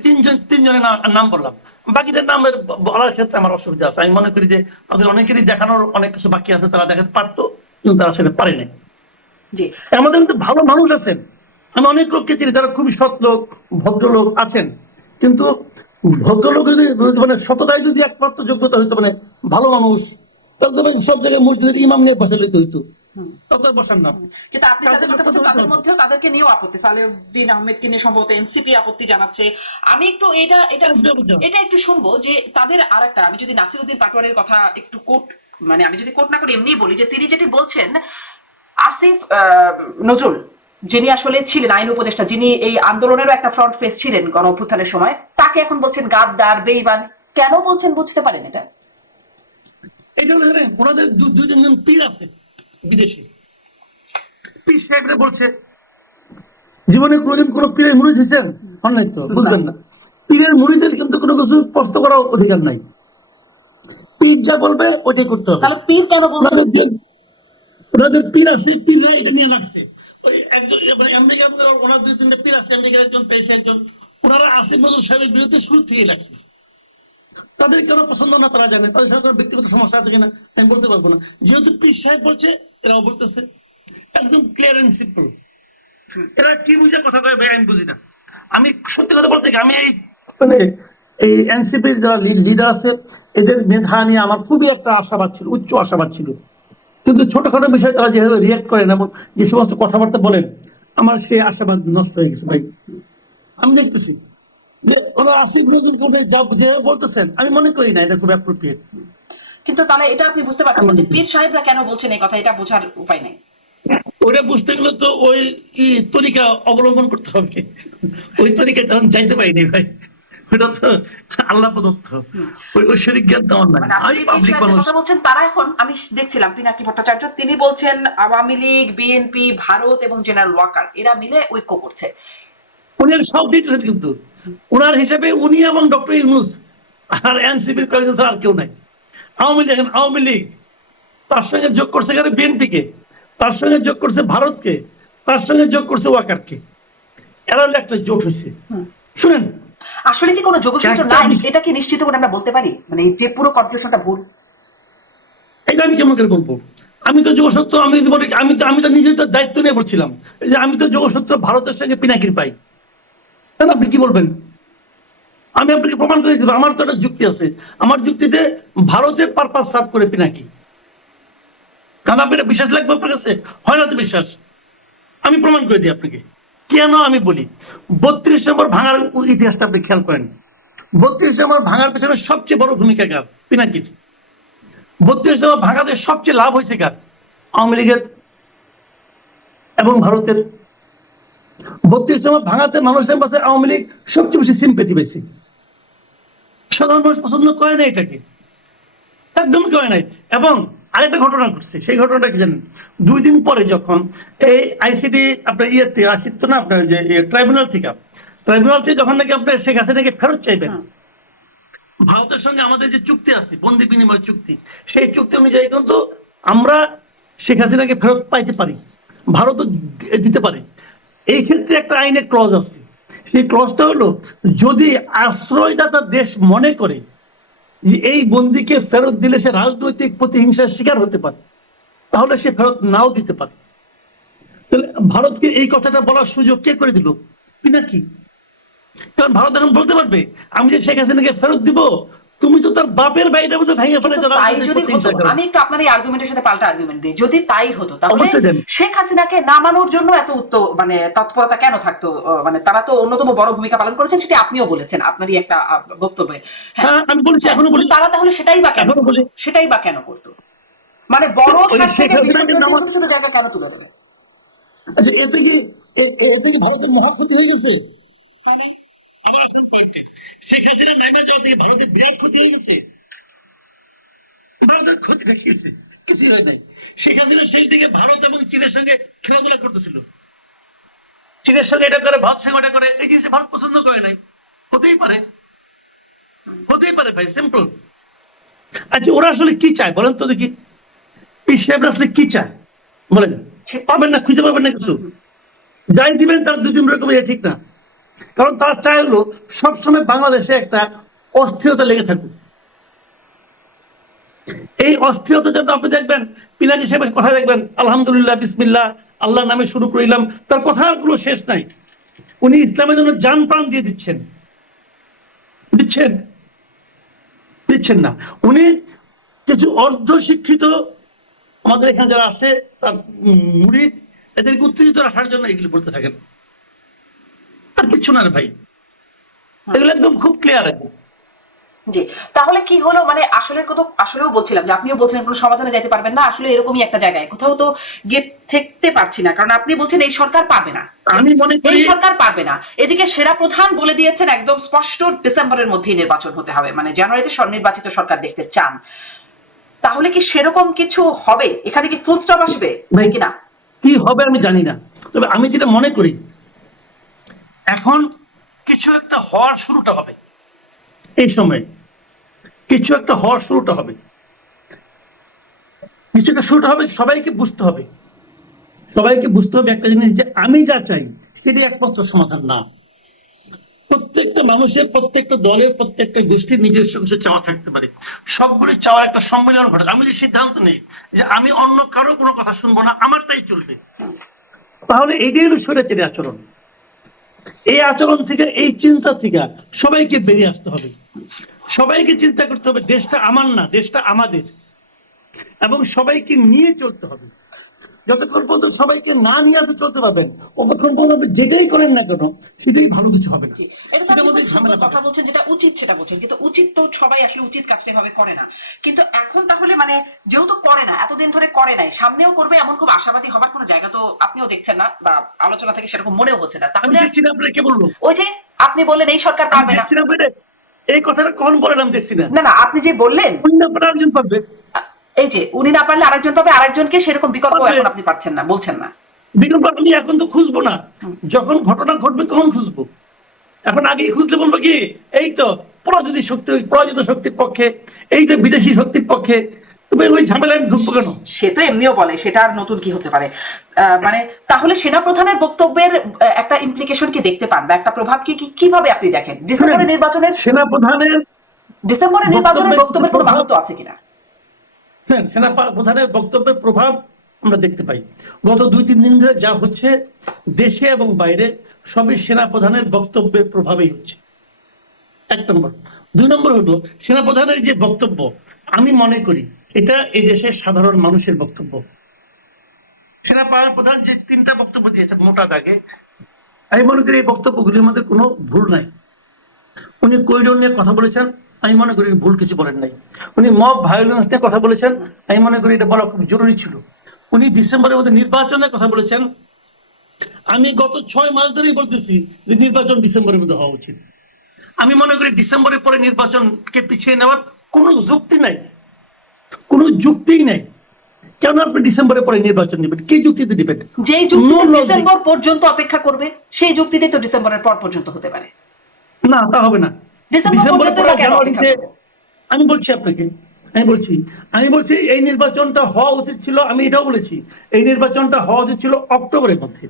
তিনজনের নাম বললাম, বাকিদের নামের বলার ক্ষেত্রে আমার অসুবিধা আছে। আমি মনে করি যে তাদের অনেকেরই দেখানোর অনেক কিছু বাকি আছে, তারা দেখাতে পারতো কিন্তু তারা সেটা পারে নাই। আমাদের কিন্তু ভালো মানুষ আছেন, আমি অনেক লোককে চিনি যারা খুবই সৎ লোক, ভদ্রলোক আছেন, কিন্তু ভদ্রলোক যদি মানে সততাই যদি একমাত্র যোগ্যতা হইতো, মানে ভালো মানুষ, তাহলে তো সব জায়গায় মসজিদের ইমাম নিয়ে বসে লইতে হইতো, বসান না। কিন্তু আপনি যাদের কথা বলছেন তাদের মধ্যেও তাদেরকে নিয়েও আপত্তি, সালেউদ্দিন আহমেদকে নিয়ে সম্ভবত এনসিপি আপত্তি জানাচ্ছে। আমি একটু এটা একটু শুনবো যে তাদের আরেকটা, আমি যদি নাসিরউদ্দিন পাটোয়ারির কথা একটু মানে আমি যদি কোট না করি এমনি বলি, যে তিনি যেটি বলছেন, আসিফ নজরুল যিনি আসলে ছিলেন আইন উপদেষ্টা, যিনি এই আন্দোলনেরও একটা ফ্রন্ট ফেস ছিলেন গণ অভ্যুত্থানের সময়, তাকে এখন বলছেন গাদ্দার, বেঈমান। কেন বলছেন বুঝতে পারেন এটা? এটা হলো জানেন, ওনাদের দুই তিনজন পীর আছে বিদেশে, পীর সাহেবরা বলছে জীবনে কোনোদিন কোনো পীরের মুরিদ হয়েছেন? হন নাই তো, বুঝবেন না। পীরের মুরিদের কিন্তু কোনো কিছু প্রশ্ন করার অধিকার নাই, পীর যা বলবে ওইটাই করতে হবে। তাহলে পীর কেন বলছেন? ওনাদের পীর আছে, পীররা এটা নিয়ে লাগছে। ওই একজন আমেরিকা, ওনার দুই তিনটা পীর আছে, আমেরিকার একজন, পেশে একজন, ওনারা আসিফ নজরুল সাহেবের বিরুদ্ধে শুরু থেকেই লাগছে। তাদের কেন পছন্দ না তারা জানে, তাদের সঙ্গে ব্যক্তিগত সমস্যা আছে কিনা আমি বলতে পারবো না। যেহেতু পীর সাহেব বলছে, এরাও বলতেছে, একদম ক্লিয়ার এন্ড সিম্পল। এরা কি বুঝে কথা কয় ভাই আমি বুঝি না। আমি সত্যি কথা বলতে আমি এই মানে এই এনসিপির যারা লিডার আছে এদের মেধা নিয়ে আমার খুবই একটা আশাবাদ ছিল, উচ্চ আশাবাদ ছিল। কিন্তু ছোটখাটো বিষয়ে তারা যেভাবে রিয়াক্ট করেন এবং যে সমস্ত কথাবার্তা বলেন, আমার সেই আশাবাদ নষ্ট হয়ে গেছে ভাই। আমি দেখতেছি যে ওরা আসিফ নজরুল যেভাবে বলতেছেন, আমি মনে করি না এটা খুব অ্যাপ্রোপ্রিয়েট। কিন্তু তাহলে এটা আপনি বুঝতে পারছেন না যে পীর সাহেবরা কেন বলছেন এই কথা, এটা বোঝার উপায় নেই। ওরা বুঝতে গেলে তো ওই তরিকা অবলম্বন করতে হবে, ওই তরিকায় তখন যাইতে পারিনি ভাই, ওটা তো আল্লাহ প্রদত্ত, ওই ঐশ্বরিক জ্ঞান তো আমার নাই। মানে আপনি পীর সাহেবের কথা বলছেন, তারা এখন, আমি দেখছিলাম পিনাকি ভট্টাচার্য, তিনি বলছেন আওয়ামী লীগ, বিএনপি, ভারত এবং জেনারেল ওয়াকার এরা মিলে ঐক্য করছে। উনি সব দিচ্ছেন, কিন্তু ওনার হিসাবে উনি এবং ডক্টর ইউনূস আর এনসিপির কয়েকজন ছাড়া আর কেউ নাই। আওয়ামী লীগ তার সঙ্গে যোগ করছে এখানে বিএনপিকে, তার সঙ্গে যোগ করছে ভারতকে, তার সঙ্গে যোগ করছে ওয়াকারকে, এরা হলো একটা জোট হয়েছে। শুনেন, আসলে কি কোনো যোগসূত্র নাই, এটা কি নিশ্চিত করে আমরা বলতে পারি, মানে যে পুরো কনফিউশনটা ভুল? এটা আমি কেমন করে বলবো? আমি তো যোগসূত্র, আমি তো নিজেই তো দায়িত্ব নিয়ে বলছিলাম যে আমি তো যোগসূত্র ভারতের সঙ্গে পিনাকির পাই। তাহলে আপনি কি বলবেন? আমি আপনাকে প্রমাণ করে দিব, আমার তো একটা যুক্তি আছে। আমার যুক্তিতে ভারতের পারপাস সার্ভ করে পিনাকি। কারণ আপনার বিশ্বাস লাগবে আপনার কাছে, হয় না তো বিশ্বাস, আমি প্রমাণ করে দিই আপনাকে। কেন আমি বলি, 32 নম্বর ভাঙার ইতিহাসটা আপনি খেয়াল করেন। 32 নম্বর ভাঙার পেছনে সবচেয়ে বড় ভূমিকা কার? পিনাকির। 32 নম্বর ভাঙাতে সবচেয়ে লাভ হয়েছে কার? আওয়ামী লীগের এবং ভারতের। 32 নম্বর ভাঙাতে মানুষের কাছে আওয়ামী লীগ সবচেয়ে বেশি সিম্পেথি পেয়েছে। সাধারণ মানুষ পছন্দ করে না এটাকে, একদমই করে নাই। এবং আরেকটা ঘটনা ঘটছে, সেই ঘটনাটা কি জানেন? 2 দিন পরে যখন এই আইসিডি আপনার ইয়েতে আসিত না, আপনার যে ট্রাইব্যুনাল থেকে যখন নাকি আপনার শেখ হাসিনাকে ফেরত চাইবেন, ভারতের সঙ্গে আমাদের যে চুক্তি আছে, বন্দি বিনিময় চুক্তি, সেই চুক্তি অনুযায়ী কিন্তু আমরা শেখ হাসিনাকে ফেরত পাইতে পারি, ভারতও দিতে পারে। এই ক্ষেত্রে একটা আইনের ক্লজ আছে, সেই ক্লজটা হলো যদি আশ্রয়দাতা দেশ মনে করে যে এই বন্দীকে ফেরত দিলে সে রাজনৈতিক প্রতিহিংসার শিকার হতে পারে, তাহলে সে ফেরত নাও দিতে পারে। তাহলে ভারতকে এই কথাটা বলার সুযোগ কে করে দিল? পিনাকি। কারণ ভারত এখন বলতে পারবে আমি যে শেখ হাসিনাকে ফেরত দিব, তুমি তো তার বাপের বাড়িটা মধ্যে ভেঙে ফেলে। তাই যদি হতো, আমি একটু আপনার এই আর্গুমেন্টের সাথে পাল্টা আর্গুমেন্ট দিই, যদি তাই হতো তাহলে শেখ হাসিনাকে নামানোর জন্য এত মানে তৎপরতা কেন থাকতো? মানে তারা তো অন্যতম বড় ভূমিকা পালন করেছেন, সেটা আপনিও বলেছেন আপনারই একটা বক্তব্যে। হ্যাঁ আমি বলেছি, এখনো বলি, তারা তাহলে সেটাই বা কেন করতো? মানে বড় ছোট ছোট জায়গা কেন তুলে ধরে? আচ্ছা, এতে কি ভারতের মহাক্ষতি হয়ে গেছে? শেখ হাসিনা নাইবা যাওয়া থেকে ভারতের বিরাট ক্ষতি হয়ে গেছে। ভারতের ক্ষতিটা কি হয়েছে? কিছুই হয় নাই। শেখ হাসিনা শেষ দিকে ভারত এবং চীনের সঙ্গে খেলাধুলা করতেছিল, চীনের সঙ্গে এটা করে, ভারত সঙ্গে এটা করে, এই জিনিসটা ভারত পছন্দ করে নাই। হতেই পারে ভাই, সিম্পল। আচ্ছা, ওরা আসলে কি চায় বলেন তো দেখি? পীর সাহেবরা আসলে কি চায় বলেন? পাবেন না, খুঁজে পাবেন না কিছু। যাই দিবেন তার 2-3 রকম, এটা ঠিক না। কারণ তারা চায় হলো সবসময় বাংলাদেশে একটা অস্থিরতা লেগে থাকুক। এই অস্থিরতা জন্য আপনি দেখবেন পিনাকি সাহেবের কথা দেখবেন, আলহামদুলিল্লাহ, বিসমিল্লাহ, আল্লাহর নামে শুরু করিলাম, তার কথাগুলো শেষ নাই। উনি ইসলামের জন্য জান প্রাণ দিয়ে দিচ্ছেন না। উনি কিছু অর্ধ শিক্ষিত আমাদের এখানে যারা আছে তার মুরিদ, এদেরকে উত্তেজিত রাখার জন্য এগুলো বলতে থাকেন, আর কিছু না রে ভাই। এগুলো একদম খুব ক্লিয়ার আছে। জি, তাহলে কি হলো? মানে আসলেও বলছিলাম যে আপনিও বলছিলেন কোনো সমাধানে যাইতে পারবেন না, আসলে এরকমই একটা জায়গায় কোথাও তো গিয়ে থাকতে পারছি না। কারণ আপনি বলছেন এই সরকার পারবে না, আমি মনে করি এই সরকার পারবে না। এদিকে সেরা প্রধান বলে দিয়েছেন একদম স্পষ্ট, ডিসেম্বরের মধ্যেই নির্বাচন হতে হবে, মানে জানুয়ারিতে নির্বাচিত সরকার দেখতে চান। তাহলে কি সেরকম কিছু হবে? এখানে কি ফুল স্টপ আসবে নাকি না? কি হবে আমি জানি না, তবে আমি যেটা মনে করি এখন কিছু একটা হওয়ার শুরুটা হবে, এই সময় কিছু একটা হওয়ার শুরুটা হবে, কিছু একটা শুরুটা হবে। সবাইকে বুঝতে হবে, সবাইকে বুঝতে হবে একটা জিনিস, যে আমি যা চাই সেটি একমাত্র সমাধান না। প্রত্যেকটা মানুষের, প্রত্যেকটা দলের, প্রত্যেকটা গোষ্ঠীর নিজস্ব কিছু চাওয়া থাকতে পারে। সবগুলি চাওয়ার একটা সম্মিলন ঘটে। আমি যে সিদ্ধান্ত নেই যে আমি অন্য কারো কোনো কথা শুনবো না, আমারটাই চলবে, তাহলে এটাই হলো স্বৈরাচারী আচরণ। এই আচরণ থেকে, এই চিন্তা থেকে সবাইকে বেরিয়ে আসতে হবে। সবাইকে চিন্তা করতে হবে দেশটা আমার না, দেশটা আমাদের, এবং সবাইকে নিয়ে চলতে হবে। যতক্ষণ পর্যন্ত সবাইকে না নিয়ে আপনি চলতে পারবেন, ততক্ষণ পর্যন্ত আপনি যেটাই করেন না কেন সেটাই ভালো কিছু হবে না। এটা তো আপনি খুব সুন্দর কথা বলছেন, যেটা উচিত সেটা বলছেন, কিন্তু উচিত তো সবাই আসলে উচিত কাজটা এভাবে করে না। কিন্তু এখন তাহলে মানে যেহেতু করে না, এতদিন ধরে করে নাই, সামনেও করবে এমন খুব আশাবাদী হবার কোনো জায়গা তো আপনিও দেখছেন না, বা আলোচনা থেকে সেরকম মনেও হচ্ছে না। আমি তাহলে দেখছি না, আপনারা কে বলবো? ওই যে আপনি বললেন এই সরকার আমি পারবে না, দেখছি না, এই কথাটা কখন বললাম দেখছি না? না না, আপনি যে বললেন অন্য আপনারা একজন পারবে, এই যে উনি না পারলে আরেকজন পাবে, আরেকজনকে সেরকম বিকল্প পারবে। এখন আপনি পাচ্ছেন না, বলছেন না। বিকল্প আমি এখন তো খুঁজবো না, যখন ঘটনা ঘটবে তখন খুঁজবো। এখন আগেই খুঁজলে বলবো কি, এই তো পরাজিত শক্তির পক্ষে, এই তো বিদেশি শক্তির পক্ষে, তুমি ওই ঝামেলায় ঢুকবো কেন? সে তো এমনিও বলে, সেটা আর নতুন কি হতে পারে? মানে তাহলে সেনাপ্রধানের বক্তব্যের একটা ইমপ্লিকেশন কি দেখতে পান, বা একটা প্রভাব কি কিভাবে আপনি দেখেন ডিসেম্বরের নির্বাচনের বক্তব্যের কোনো মাহাত্ম আছে কিনা? হ্যাঁ, সেনাপ্রধানের বক্তব্যের প্রভাব আমরা দেখতে পাই। গত 2-3 দিন ধরে যা হচ্ছে দেশে এবং বাইরে, সবই সেনাপ্রধানের বক্তব্যের প্রভাবেই হচ্ছে, 1 নম্বর। 2 নম্বর হলো সেনাপ্রধানের যে বক্তব্য, আমি মনে করি এটা এই দেশের সাধারণ মানুষের বক্তব্য। সেনাপ্রধান যে 3টা বক্তব্য দিয়েছেন মোটা দাগে, আমি মনে করি এই বক্তব্যগুলির মধ্যে কোনো ভুল নাই। উনি করিডোর নিয়ে কথা বলেছেন, আমি মনে করি ভুল কিছু বলেন নাই। উনি মব ভায়োলেন্স নিয়ে কথা বলেছেন, আমি মনে করি এটা বলা খুব জরুরি ছিল। উনি ডিসেম্বরের মধ্যে নির্বাচনের কথা বলেছেন, আমি গত 6 মাস ধরেই বলতেছি যে নির্বাচন ডিসেম্বরের মধ্যে হওয়া উচিত। আমি মনে করি ডিসেম্বরের পরে নির্বাচনকে পিছিয়ে নেওয়ার কোনো যুক্তি নাই, কোনো যুক্তিই নাই। কেন আপনি ডিসেম্বরের পরে নির্বাচন নেবেন? কি যুক্তিতে নেবেন? যেই যুক্তিতে ডিসেম্বর পর্যন্ত অপেক্ষা করবে, সেই যুক্তিতে তো ডিসেম্বরের পর পর্যন্ত হতে পারে না, তা হবে না। ডিসেম্বরের পরে জানুয়ারিতে আমি বলছি আপনাকে, আমি বলছি এই নির্বাচনটা হওয়া উচিত ছিল। আমি এটাও বলেছি এই নির্বাচনটা হওয়া উচিত ছিল অক্টোবরের মধ্যে,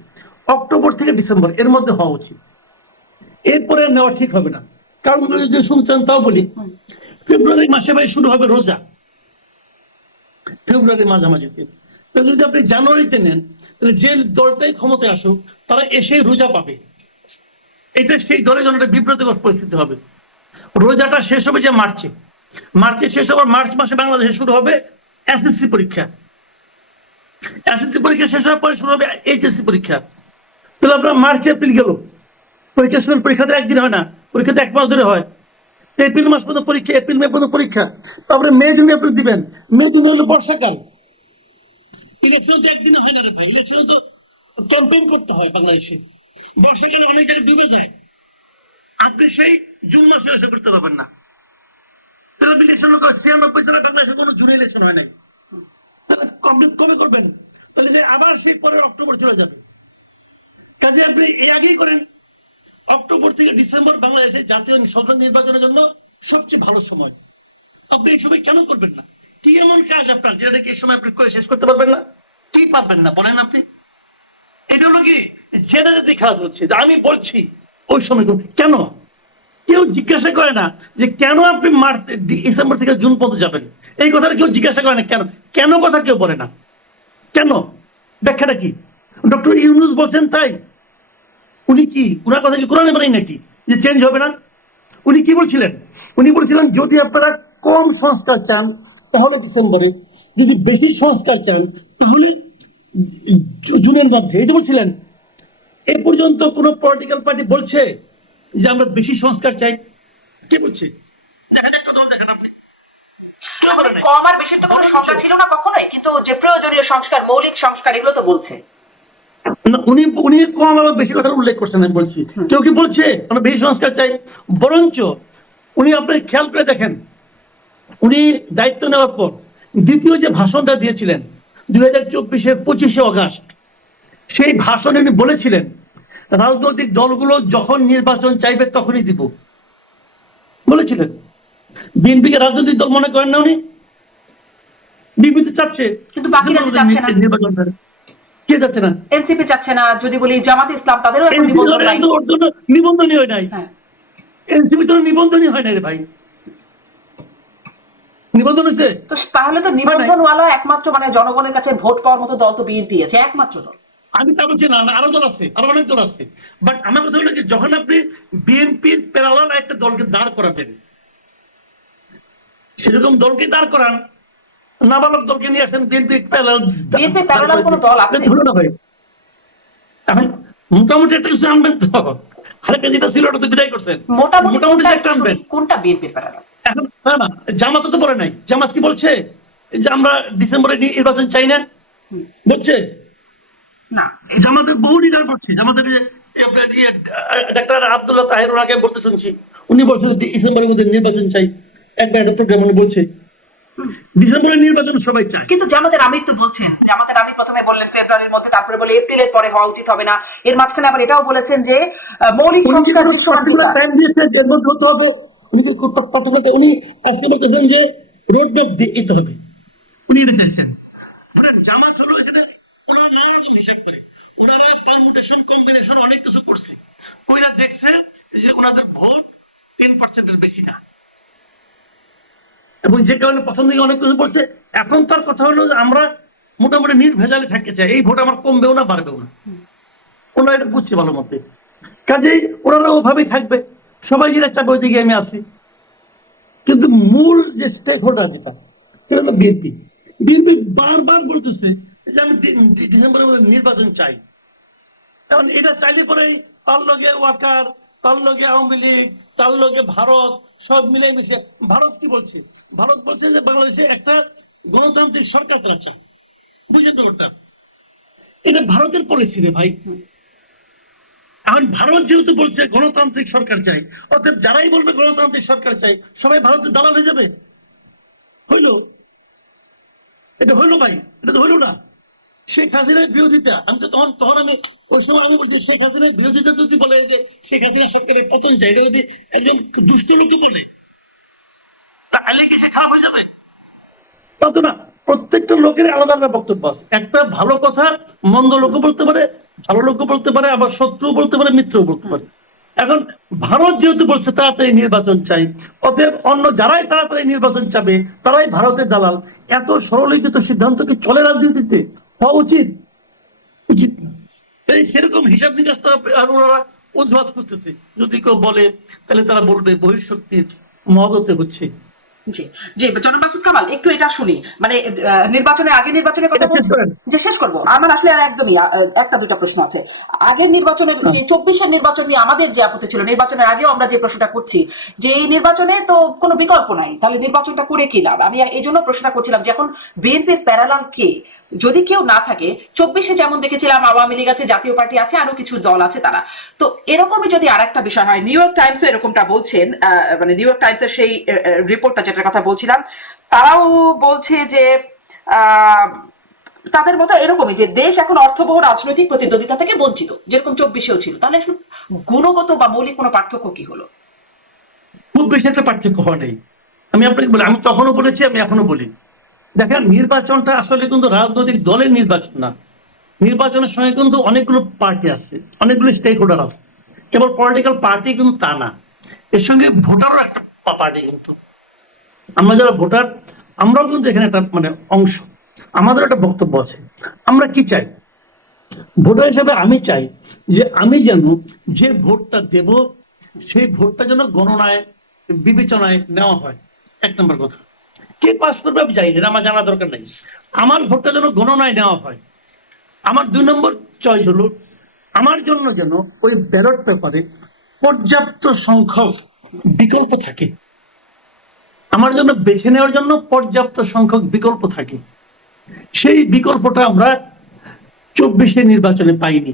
অক্টোবর থেকে ডিসেম্বর এর মধ্যে হওয়া উচিত। এরপরে নেওয়া ঠিক হবে না। কারণ যদি শুনছেন তাও বলি, ফেব্রুয়ারি মাসে ভাই শুরু হবে রোজা, ফেব্রুয়ারি মাঝামাঝিতে। তাহলে যদি আপনি জানুয়ারিতে নেন, তাহলে যে দলটাই ক্ষমতায় আসুক তারা এসে রোজা পাবে। এটা সেই দলের জন্য একটা বিব্রতকর পরিস্থিতি হবে। রোজাটা শেষ হবে যে মার্চে শেষ হবে, মার্চ মাসে বাংলাদেশে শুরু হবে এসএসসি পরীক্ষা। এসএসসি পরীক্ষা শেষ হওয়ার পরে শুরু হবে এইচএসসি পরীক্ষা। তাহলে আপনার মার্চ এপ্রিল গেল, পরীক্ষা তো একদিন হয় না, পরীক্ষা তো 1 মাস ধরে হয়। এপ্রিল মাস পর্যন্ত পরীক্ষা, এপ্রিল মে পর্যন্ত পরীক্ষা, তারপরে মে জুনে আপনি দিবেন। মে জুনে হলো বর্ষাকাল। ইলেকশন তো একদিনে হয় না রে ভাই, ইলেকশন তো ক্যাম্পেইন করতে হয় বাংলাদেশে। বর্ষাকালে অনেক জায়গায় ডুবে যায়, আপনি সেই জুন মাসে এসে করতে পারবেন না। তাহলে আপনি ইলেকশন 96 সালে বাংলাদেশে কোনো জুনে ইলেকশন হয় নাই, কবে করবেন? তাহলে যে আবার সেই পরের অক্টোবর চলে যাবে। কাজে আপনি এই আগেই করেন, অক্টোবর থেকে ডিসেম্বর বাংলাদেশে জাতীয় সংসদ নির্বাচনের জন্য সবচেয়ে ভালো সময়। আপনি এই সময় কেন করবেন না? কি এমন কাজ আপনার যেটা কি এই সময় আপনি করে শেষ করতে পারবেন না? কি পারবেন না বলেন আপনি? এটা হলো কি জেনারেটিভ কাজ হচ্ছে, আমি বলছি ওই সময় কেন কেউ জিজ্ঞাসা করে না যে কেন আপনি ডিসেম্বর থেকে জুন পর্যন্ত যাবেন? এই কথাটা কেউ জিজ্ঞাসা করে না। কেন কথা কেউ বলে না? কেন? ব্যাখ্যাটা কি? ডক্টর ইউনূস বলছেন তাই? উনি কি ওনার কথা কি কোরআনে বলেন নাকি যে চেঞ্জ হবে না? উনি কি বলছিলেন? উনি বলছিলেন যদি আপনারা কম সংস্কার চান তাহলে ডিসেম্বরে, যদি বেশি সংস্কার চান তাহলে জুনের মধ্যে। এই যে বলছিলেন, এ পর্যন্ত কোন পলিটিক্যাল পার্টি বলছে যে আমরা বেশি সংস্কার চাই? কে বলছে? কম আর বেশির তো কোনো সংখ্যা ছিল না কখনোই, কিন্তু যে প্রয়োজনীয় সংস্কার, মৌলিক সংস্কার, এগুলো তো বলছে। উনি কম এবং বেশি কথা উল্লেখ করছেন। আমি বলছি কেউ কি বলছে আমরা বেশি সংস্কার চাই? বরঞ্চ উনি আপনি খেয়াল করে দেখেন, উনি দায়িত্ব নেওয়ার পর দ্বিতীয় যে ভাষণটা দিয়েছিলেন 2024-এর 25শে অগাস্ট, সেই ভাষণে উনি বলেছিলেন রাজনৈতিক দলগুলো যখন নির্বাচন চাইবে তখনই দিব, বলেছিলেন। বিএনপিকে রাজনৈতিক দল মনে করেন না উনি? বিএনপি চাচ্ছে, কিন্তু বাকিরা যে চাচ্ছে না, নির্বাচনটা কে যাচ্ছে না? এনসিপি চাচ্ছে না, যদি বলি জামাতে ইসলাম তাদেরও এখন নিবন্ধন নাই। ওর জন্য নিবন্ধনই হয় নাই, হ্যাঁ, এনসিপি তো নিবন্ধনই হয় নাই রে ভাই। নিবন্ধন হয়েছে তো তাহলে তো নিবন্ধনওয়ালা একমাত্র মানে জনগণের কাছে ভোট পাওয়ার মতো দল তো বিএনপি আছে, একমাত্র দল। আমি তা বলছি না, আরো দল আছে, আরো অনেক দল আছে, বাট আমার কথা হলো কি, যখন আপনি বিএনপির প্যারালাল একটা দলকে দাঁড় করাবেন, সেরকম দলকে দাঁড় করান, নাবালক দলকে নিয়ে আসেন বিএনপি প্যারালাল কোন দল আছে? ধরো না ভাই, এখন মোটামুটি একটা কিছু আনবেন তো, আরেকটা যেটা ছিল ওটা তো বিদায় করছেন, মোটামুটি একটা আনবেন। কোনটা বিএনপির প্যারালাল? এখন না, জামাত তো বলে নাই, জামাত কি বলছে যে আমরা ডিসেম্বরে নির্বাচন চাই না, বলছে না, জামাতের বহু লিডার বলছে, জামাতের ডাক্তার আব্দুল্লাহ তাহের ওনাকে বলতে শুনছি, উনি বলছেন ডিসেম্বরের মধ্যে নির্বাচন চাই, একটা প্রোগ্রাম উনি বলছে ডিসেম্বরের নির্বাচন সবাই চায়। কিন্তু জামাতের আমির তো বলছেন, জামাতের আমির প্রথমে বললেন ফেব্রুয়ারির মধ্যে, তারপরে বলে এপ্রিলের পরে হওয়া উচিত হবে না, এর মাঝখানে আবার এটাও বলেছেন যে মৌলিক সংস্কার যে টাইম দিয়েছে এর মধ্যে হতে হবে, উনি আজকে বলতেছেন যে রোড ম্যাপ দিতে হবে, উনি এটা চাইছেন। জামাত হলো এখানে ওনারা নানা রকম হিসাব করে, ওনারা পারমুটেশন কম্বিনেশন অনেক কিছু করছে, ওইরা দেখছে যে ওনাদের ভোট 10%-এর বেশি না, এবং যে কারণে প্রথম দিকে অনেক কিছু বলছে। এখন তার কথা হলো যে আমরা মোটামুটি নির্ভেজালে থাকতে চাই, এই ভোট আমার কমবেও না বাড়বেও না, ওনারা এটা বুঝছে ভালো মতে, কাজেই ওনারা ওভাবেই থাকবে, সবাই যেটা চাবে ওইদিকে আমি আছি। কিন্তু মূল যে স্টেক হোল্ডার যেটা, সেটা হলো বিএনপি। বিএনপি বারবার বলতেছে যে আমি ডিসেম্বরের মধ্যে নির্বাচন চাই। এখন এটা চাইলে পরে তার লগে ওয়াকার, তার লগে আওয়ামী লীগ, তার লগে ভারত, সব মিলাই মিশে ভারত কি বলছে? ভারত বলছে যে বাংলাদেশে একটা গণতান্ত্রিক সরকার তারা চায়, বুঝলেন তো? ওটা এটা ভারতের পলিসি রে ভাই। এখন ভারত যেহেতু বলছে গণতান্ত্রিক সরকার চাই, অর্থাৎ যারাই বলবে গণতান্ত্রিক সরকার চাই সবাই ভারতের দালাল হয়ে যাবে। হইলো? এটা হইলো ভাই? এটা তো হইলো না। শেখ হাসিনার বিরোধিতা, আমি তো তখন আমি ওই সময় আমি বলছি শেখ হাসিনার বিরোধিতা যদি বলে যে শেখ হাসিনা সরকারের পতন চাই, এটা যদি একজন দুষ্ট নীতি বলে তাহলে কি সে খারাপ হয়ে যাবে? তা তো না, প্রত্যেকটা লোকের আলাদা আলাদা বক্তব্য আছে। একটা ভালো কথা মন্দ লোক বলতে পারে, ভালো লোক বলতে পারে, আবার শত্রু বলতে পারে, মিত্র বলতে পারে। এখন ভারত যেহেতু বলছে তাড়াতাড়ি নির্বাচন চাই, অতএব অন্য যারাই তাড়াতাড়ি নির্বাচন চাবে তারাই ভারতের দালাল। এত সরলীকৃত সিদ্ধান্ত কি চলে রাজনীতিতে? হওয়া উচিত? উচিত না। এই সেরকম হিসাব নিকাশটা ওনারা অজুহাত খুঁজতেছে। যদি কেউ বলে তাহলে তারা বলবে বহিঃশক্তির মদতে হচ্ছে। জি জি, জনাব মাসুদ কামাল, একটু এটা শুনি, মানে নির্বাচনের আগে নির্বাচনের কথা যে শেষ করব, আমার আসলে আর একদমই একটা দুটা প্রশ্ন আছে। আগের নির্বাচনের যে 24-এর নির্বাচন নিয়ে আমাদের যে আপত্তি ছিল, নির্বাচনের আগেও আমরা যে প্রশ্নটা করছি যে এই নির্বাচনে তো কোনো বিকল্প নাই, তাহলে নির্বাচনটা করে কি লাভ? আমি এই জন্য প্রশ্নটা করছিলাম যে এখন বিএনপির প্যারালাল কে, যদি কেউ না থাকে, 24-এ যেমন দেখেছিলাম আওয়ামী লীগ আছে, জাতীয় পার্টি আছে, আরো কিছু দল আছে তারা, তো এরকমই যদি আর একটা বিষয় হয়, নিউ ইয়র্ক টাইমসও এরকমটা বলছেন, মানে নিউ ইয়র্ক টাইমসের সেই রিপোর্টটা যেটার কথা বলছিলাম, তারাও বলছে যে তাদের মতো এরকমই যে দেশ এখন অর্থবহ রাজনৈতিক প্রতিদ্বন্দ্বিতা থেকে বঞ্চিত, যেরকম 24-এও ছিল। তাহলে গুণগত বা মৌলিক কোনো পার্থক্য কি হলো? খুব বেশি একটা পার্থক্য হয় নাই। আমি আপনাকে বলি, আমি তখনও বলেছি, আমি এখনো বলি, দেখেন নির্বাচনটা আসলে কিন্তু রাজনৈতিক দলের নির্বাচন না। নির্বাচনের সময় কিন্তু অনেকগুলো পার্টি আছে, অনেকগুলো স্টেক হোল্ডার আছে, কেবল পলিটিক্যাল পার্টি কিন্তু তা না, এর সঙ্গে ভোটারও একটা পার্টি। কিন্তু আমরা যারা ভোটার, আমরাও কিন্তু এখানে একটা মানে অংশ, আমাদের একটা বক্তব্য আছে। আমরা কি চাই ভোটার হিসেবে? আমি চাই যে আমি যেন যে ভোটটা দেব সেই ভোটটা যেন গণনায় বিবেচনায় নেওয়া হয়, এক নম্বর কথা। কে পাস করবে আমি চাই না, আমার জানা দরকার নেই, আমার ভোটটা যেন গণনায় নেওয়া হয়। আমার 2 নম্বর চয়েস হলো আমার জন্য যেন ওই ব্যালট পেপারে পর্যাপ্ত সংখ্যক বিকল্প থাকে, আমার জন্য বেছে নেওয়ার জন্য পর্যাপ্ত সংখ্যক বিকল্প থাকে। সেই বিকল্পটা আমরা 24-এর নির্বাচনে পাইনি।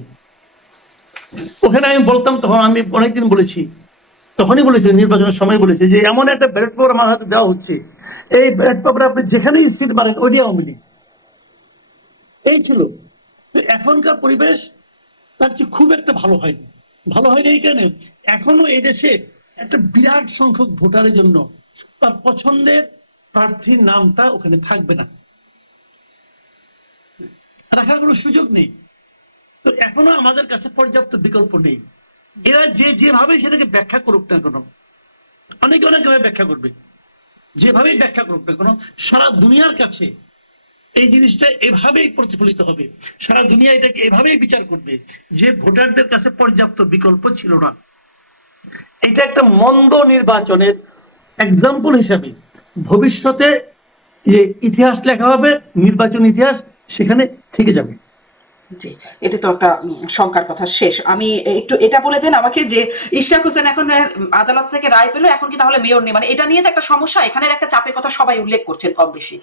ওখানে আমি বলতাম, তখন আমি অনেকদিন বলেছি তখনই বলেছে, নির্বাচনের সময় বলেছে যে এমন একটা ব্যালট পেপার আমার হাতে দেওয়া হচ্ছে, এই ব্যালট পেপারে আপনি যেখানেই সিট মারেন ওইটাই আওয়ামী লীগ। এই ছিল। তো এখনকার পরিবেশ তার চেয়ে খুব একটা ভালো হয়নি। ভালো হয়নি এই কারণে এখনো এই দেশে একটা বিরাট সংখ্যক ভোটারের জন্য তার পছন্দের প্রার্থীর নামটা ওখানে থাকবে না, রাখার কোনো সুযোগ নেই। তো এখনো আমাদের কাছে পর্যাপ্ত বিকল্প নেই। এরা যেভাবে সেটাকে ব্যাখ্যা করুক না কেন, অনেকে অনেকভাবে ব্যাখ্যা করবে, যেভাবেই ব্যাখ্যা করুক না কেন, সারা দুনিয়ার কাছে এই জিনিসটা এভাবেই প্রতিফলিত হবে, সারা দুনিয়া এটাকে এভাবেই বিচার করবে যে ভোটারদের কাছে পর্যাপ্ত বিকল্প ছিল না। এটা একটা মন্দ নির্বাচনের এক্সাম্পল হিসাবে ভবিষ্যতে যে ইতিহাস লেখা হবে, নির্বাচন ইতিহাস সেখানে থেকে যাবে। জি, এটা তো একটা শঙ্কার কথা। শেষ আমি একটু এটা বলে দেন আমাকে যে ইশরাক হোসেন এখন আদালত থেকে রায় পেলো, এখন কি তাহলে মেয়র নেই? মানে এটা নিয়ে তো একটা সমস্যা, এখানের একটা চাপের কথা সবাই উল্লেখ করছেন কম বেশি।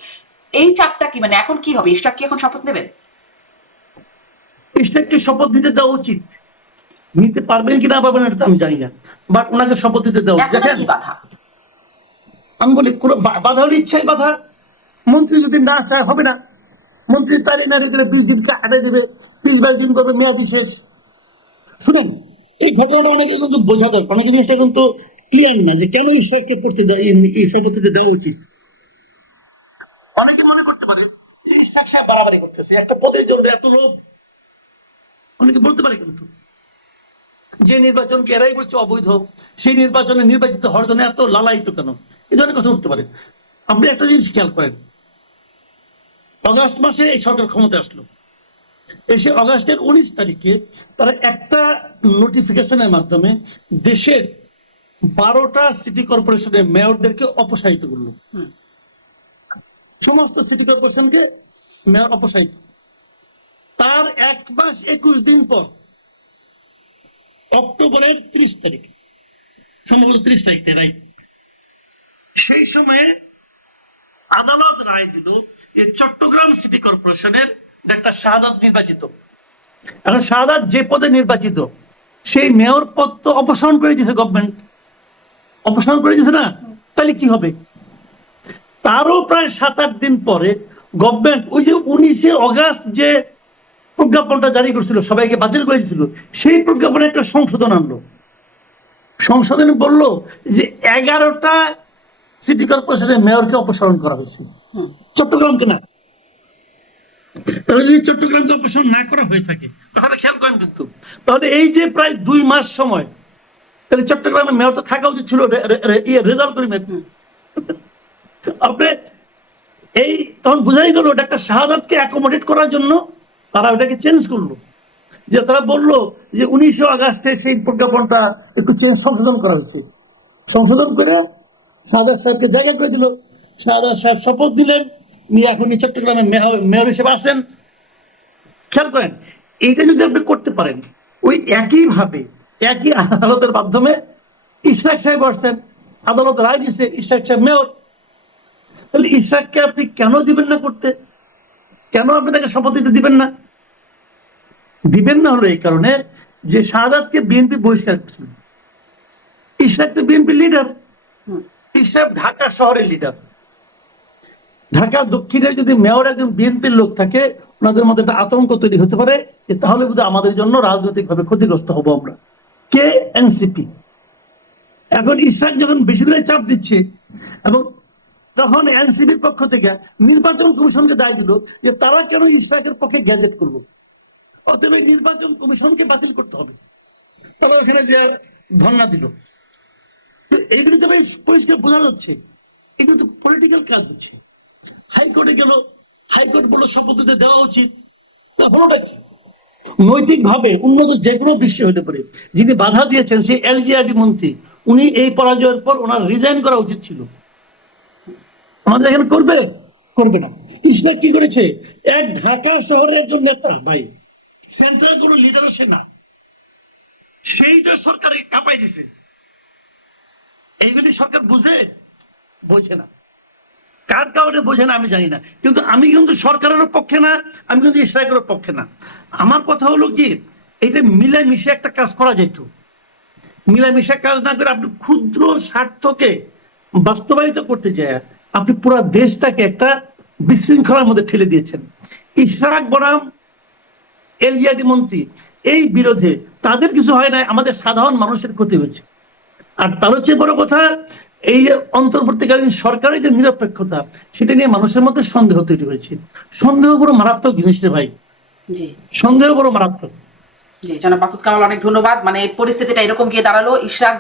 এই চাপটা কি, মানে এখন কি হবে? ইশরাক কি এখন শপথ নেবেন? ইশরাককে শপথ দিতে দেওয়া উচিত, নিতে পারবেন কি না পারবেন এটা আমি জানি না, বাট ওনাকে শপথ দিতে দেওয়া উচিত। দেখেন কি বাধা? আমি বলি কোন বাধা হলে ইচ্ছাই বাধা। মন্ত্রী যদি না চায় হবে না, মন্ত্রী তারিখ না রেখে 20 দিনকে আটে দেবে, 20-22 দিন করবে, মেয়াদি শেষ। শুনেন, এই ঘটনাটা অনেকে কিন্তু বোঝা দরকার, অনেকে জিনিসটা কিন্তু ক্লিয়ার না যে কেন ঈশ্বরকে করতে এই শপথে দেওয়া উচিত। অনেকে মনে করতে পারে ঈশ্বর সাহেব বাড়াবাড়ি করতেছে, একটা পদের জন্য এত লোক, অনেকে বলতে পারে। কিন্তু যে নির্বাচনকে এরাই বলছে অবৈধ, সেই নির্বাচনে নির্বাচিত হওয়ার জন্য এত লালায়িত কেন, এই ধরনের কথা উঠতে পারে। আপনি একটা জিনিস খেয়াল করেন, অগাস্ট মাসে এই সরকার ক্ষমতা আসলো, এসে অগাস্টের 19 তারিখে তারা একটা নোটিফিকেশনের মাধ্যমে দেশের 12টা সিটি কর্পোরেশনের মেয়রদেরকে অপসারিত করলো। সমস্ত সিটি কর্পোরেশনকে মেয়র অপসারিত। তার 1 মাস 21 দিন পর অক্টোবরের 30 তারিখ, সম্ভবত 30 তারিখ রাইট, সেই সময়ে আদালত রায় দিল যে চট্টগ্রাম সিটি কর্পোরেশনের ডাক্তার শাহাদাত নির্বাচিত। এখন শাহাদাত যে পদে নির্বাচিত, সেই মেয়র পদ তো অপসারণ করে দিয়েছে গভর্নমেন্ট, অপসারণ করে দিয়েছে না? তাহলে কি হবে? তারও প্রায় 7-8 দিন পরে গভর্নমেন্ট ওই যে 19শে অগাস্ট যে প্রজ্ঞাপনটা জারি করছিল, সবাইকে বাতিল করে দিয়েছিল, সেই প্রজ্ঞাপনে একটা সংশোধন আনলো। সংশোধনে বললো যে 11টা সিটি কর্পোরেশনের মেয়রকে অপসারণ করা হয়েছে, চট্টগ্রামকে না। তাহলে যদি চট্টগ্রামকে অপসারণ না করা হয়ে থাকে, তাহলে খেয়াল করেন কিন্তু, তাহলে এই যে প্রায় 2 মাস সময়, তাহলে চট্টগ্রামের মেয়র তো থাকা উচিত ছিল রেজাল্ট করে। আপনি এই তখন বুঝাই গেল ওটা একটা শাহাদাতকে অ্যাকোমোডেট করার জন্য তারা ওটাকে চেঞ্জ করলো। যে তারা বললো যে 19শে আগস্টে সেই প্রজ্ঞাপনটা একটু সংশোধন করা হয়েছে, সংশোধন করে শাহাদাত সাহেবকে জায়গা করে দিল। শাহাদাত সাহেব শপথ দিলেন, নিয়ে এখনই চট্টগ্রামের মেয়র হিসেবে আসেন। খেয়াল করেন, এইটা যদি আপনি করতে পারেন, ওই একই ভাবে একই আদালতের মাধ্যমে ইশরাক সাহেব আসছেন, আদালত রায় দিয়েছে ইশরাক সাহেব মেয়র, তাহলে ইশরাককে আপনি কেন দিবেন না করতে? কেন আপনি তাকে শপথ দিতে দিবেন না? দিবেন না হলো এই কারণে যে শাহাদাতকে বিএনপি বহিষ্কার করছিল। ইশরাক তো বিএনপি লিডার, ইশরাক ঢাকা শহরের লিডার। ঢাকা দক্ষিণে যদি মেয়র একজন বিএনপির লোক থাকে, ওনাদের মধ্যে একটা আতঙ্ক তৈরি হতে পারে যে তাহলে বোধহয় আমাদের জন্য রাজনৈতিক ভাবে ক্ষতিগ্রস্ত হবো আমরা। কে? এনসিপি। এখন ইশরাক যখন বেশি করে চাপ দিচ্ছে, এবং তখন এনসিপির পক্ষ থেকে নির্বাচন কমিশনকে দায় দিল যে তারা কেন ইশরাকের পক্ষে গ্যাজেট করলো, অতএব নির্বাচন কমিশনকে বাতিল করতে হবে। তারা ওখানে যে ধর্ণা দিল। এইগুলো তো পরিষ্কার বোঝা যাচ্ছে এগুলো তো পলিটিক্যাল কাজ হচ্ছে। হাইকোর্টে গেল, হাইকোর্ট বললো শপথ দিতে দেওয়া উচিত। হলোটা কি? নৈতিক ভাবে উন্নত যে কোনো বিশ্ব হতে পারে, যিনি বাধা দিয়েছেন সেই এলজিআরডি মন্ত্রী, উনি এই পরাজয়ের পর ওনার রিজাইন করা উচিত ছিল। আমাদের এখানে করবে করবে না। ইশরাক কি করেছে? এক ঢাকা শহরের একজন নেতা, ভাই সেন্ট্রাল কোনো লিডারও সে না, সেই যে সরকারে কাঁপাই দিছে। এইগুলি সরকার বুঝে? বোঝে না। কার কারণে বোঝে না আমি জানি না, কিন্তু আমি কিন্তু সরকারের পক্ষে না, আমি কিন্তু ইশরাকের পক্ষে না। আমার কথা হলো কি, এটা মিলে মিশে একটা কাজ করা যেত। মিলামিশা কাজ না করে আপনি ক্ষুদ্র স্বার্থকে বাস্তবায়িত করতে যায় আপনি পুরো দেশটাকে একটা বিশৃঙ্খলার মধ্যে ঠেলে দিয়েছেন। ইশরাক বনাম এলজিআরডি মন্ত্রী এই বিরোধে তাদের কিছু হয় না, আমাদের সাধারণ মানুষের ক্ষতি হয়েছে। আর তার চেয়ে বড় কথা, এই যে অন্তর্বর্তীকালীন সরকারের যে নিরপেক্ষতা, সেটা নিয়ে মানুষের মধ্যে সন্দেহ তৈরি হয়েছে। সন্দেহ বড় মারাত্মক জিনিস রে ভাই, জি সন্দেহ বড় মারাত্মক। জি, জনাব মাসুদ কামাল, অনেক ধন্যবাদ। মানে পরিস্থিতিটা এরকম গিয়ে দাঁড়ালো, ইশরাক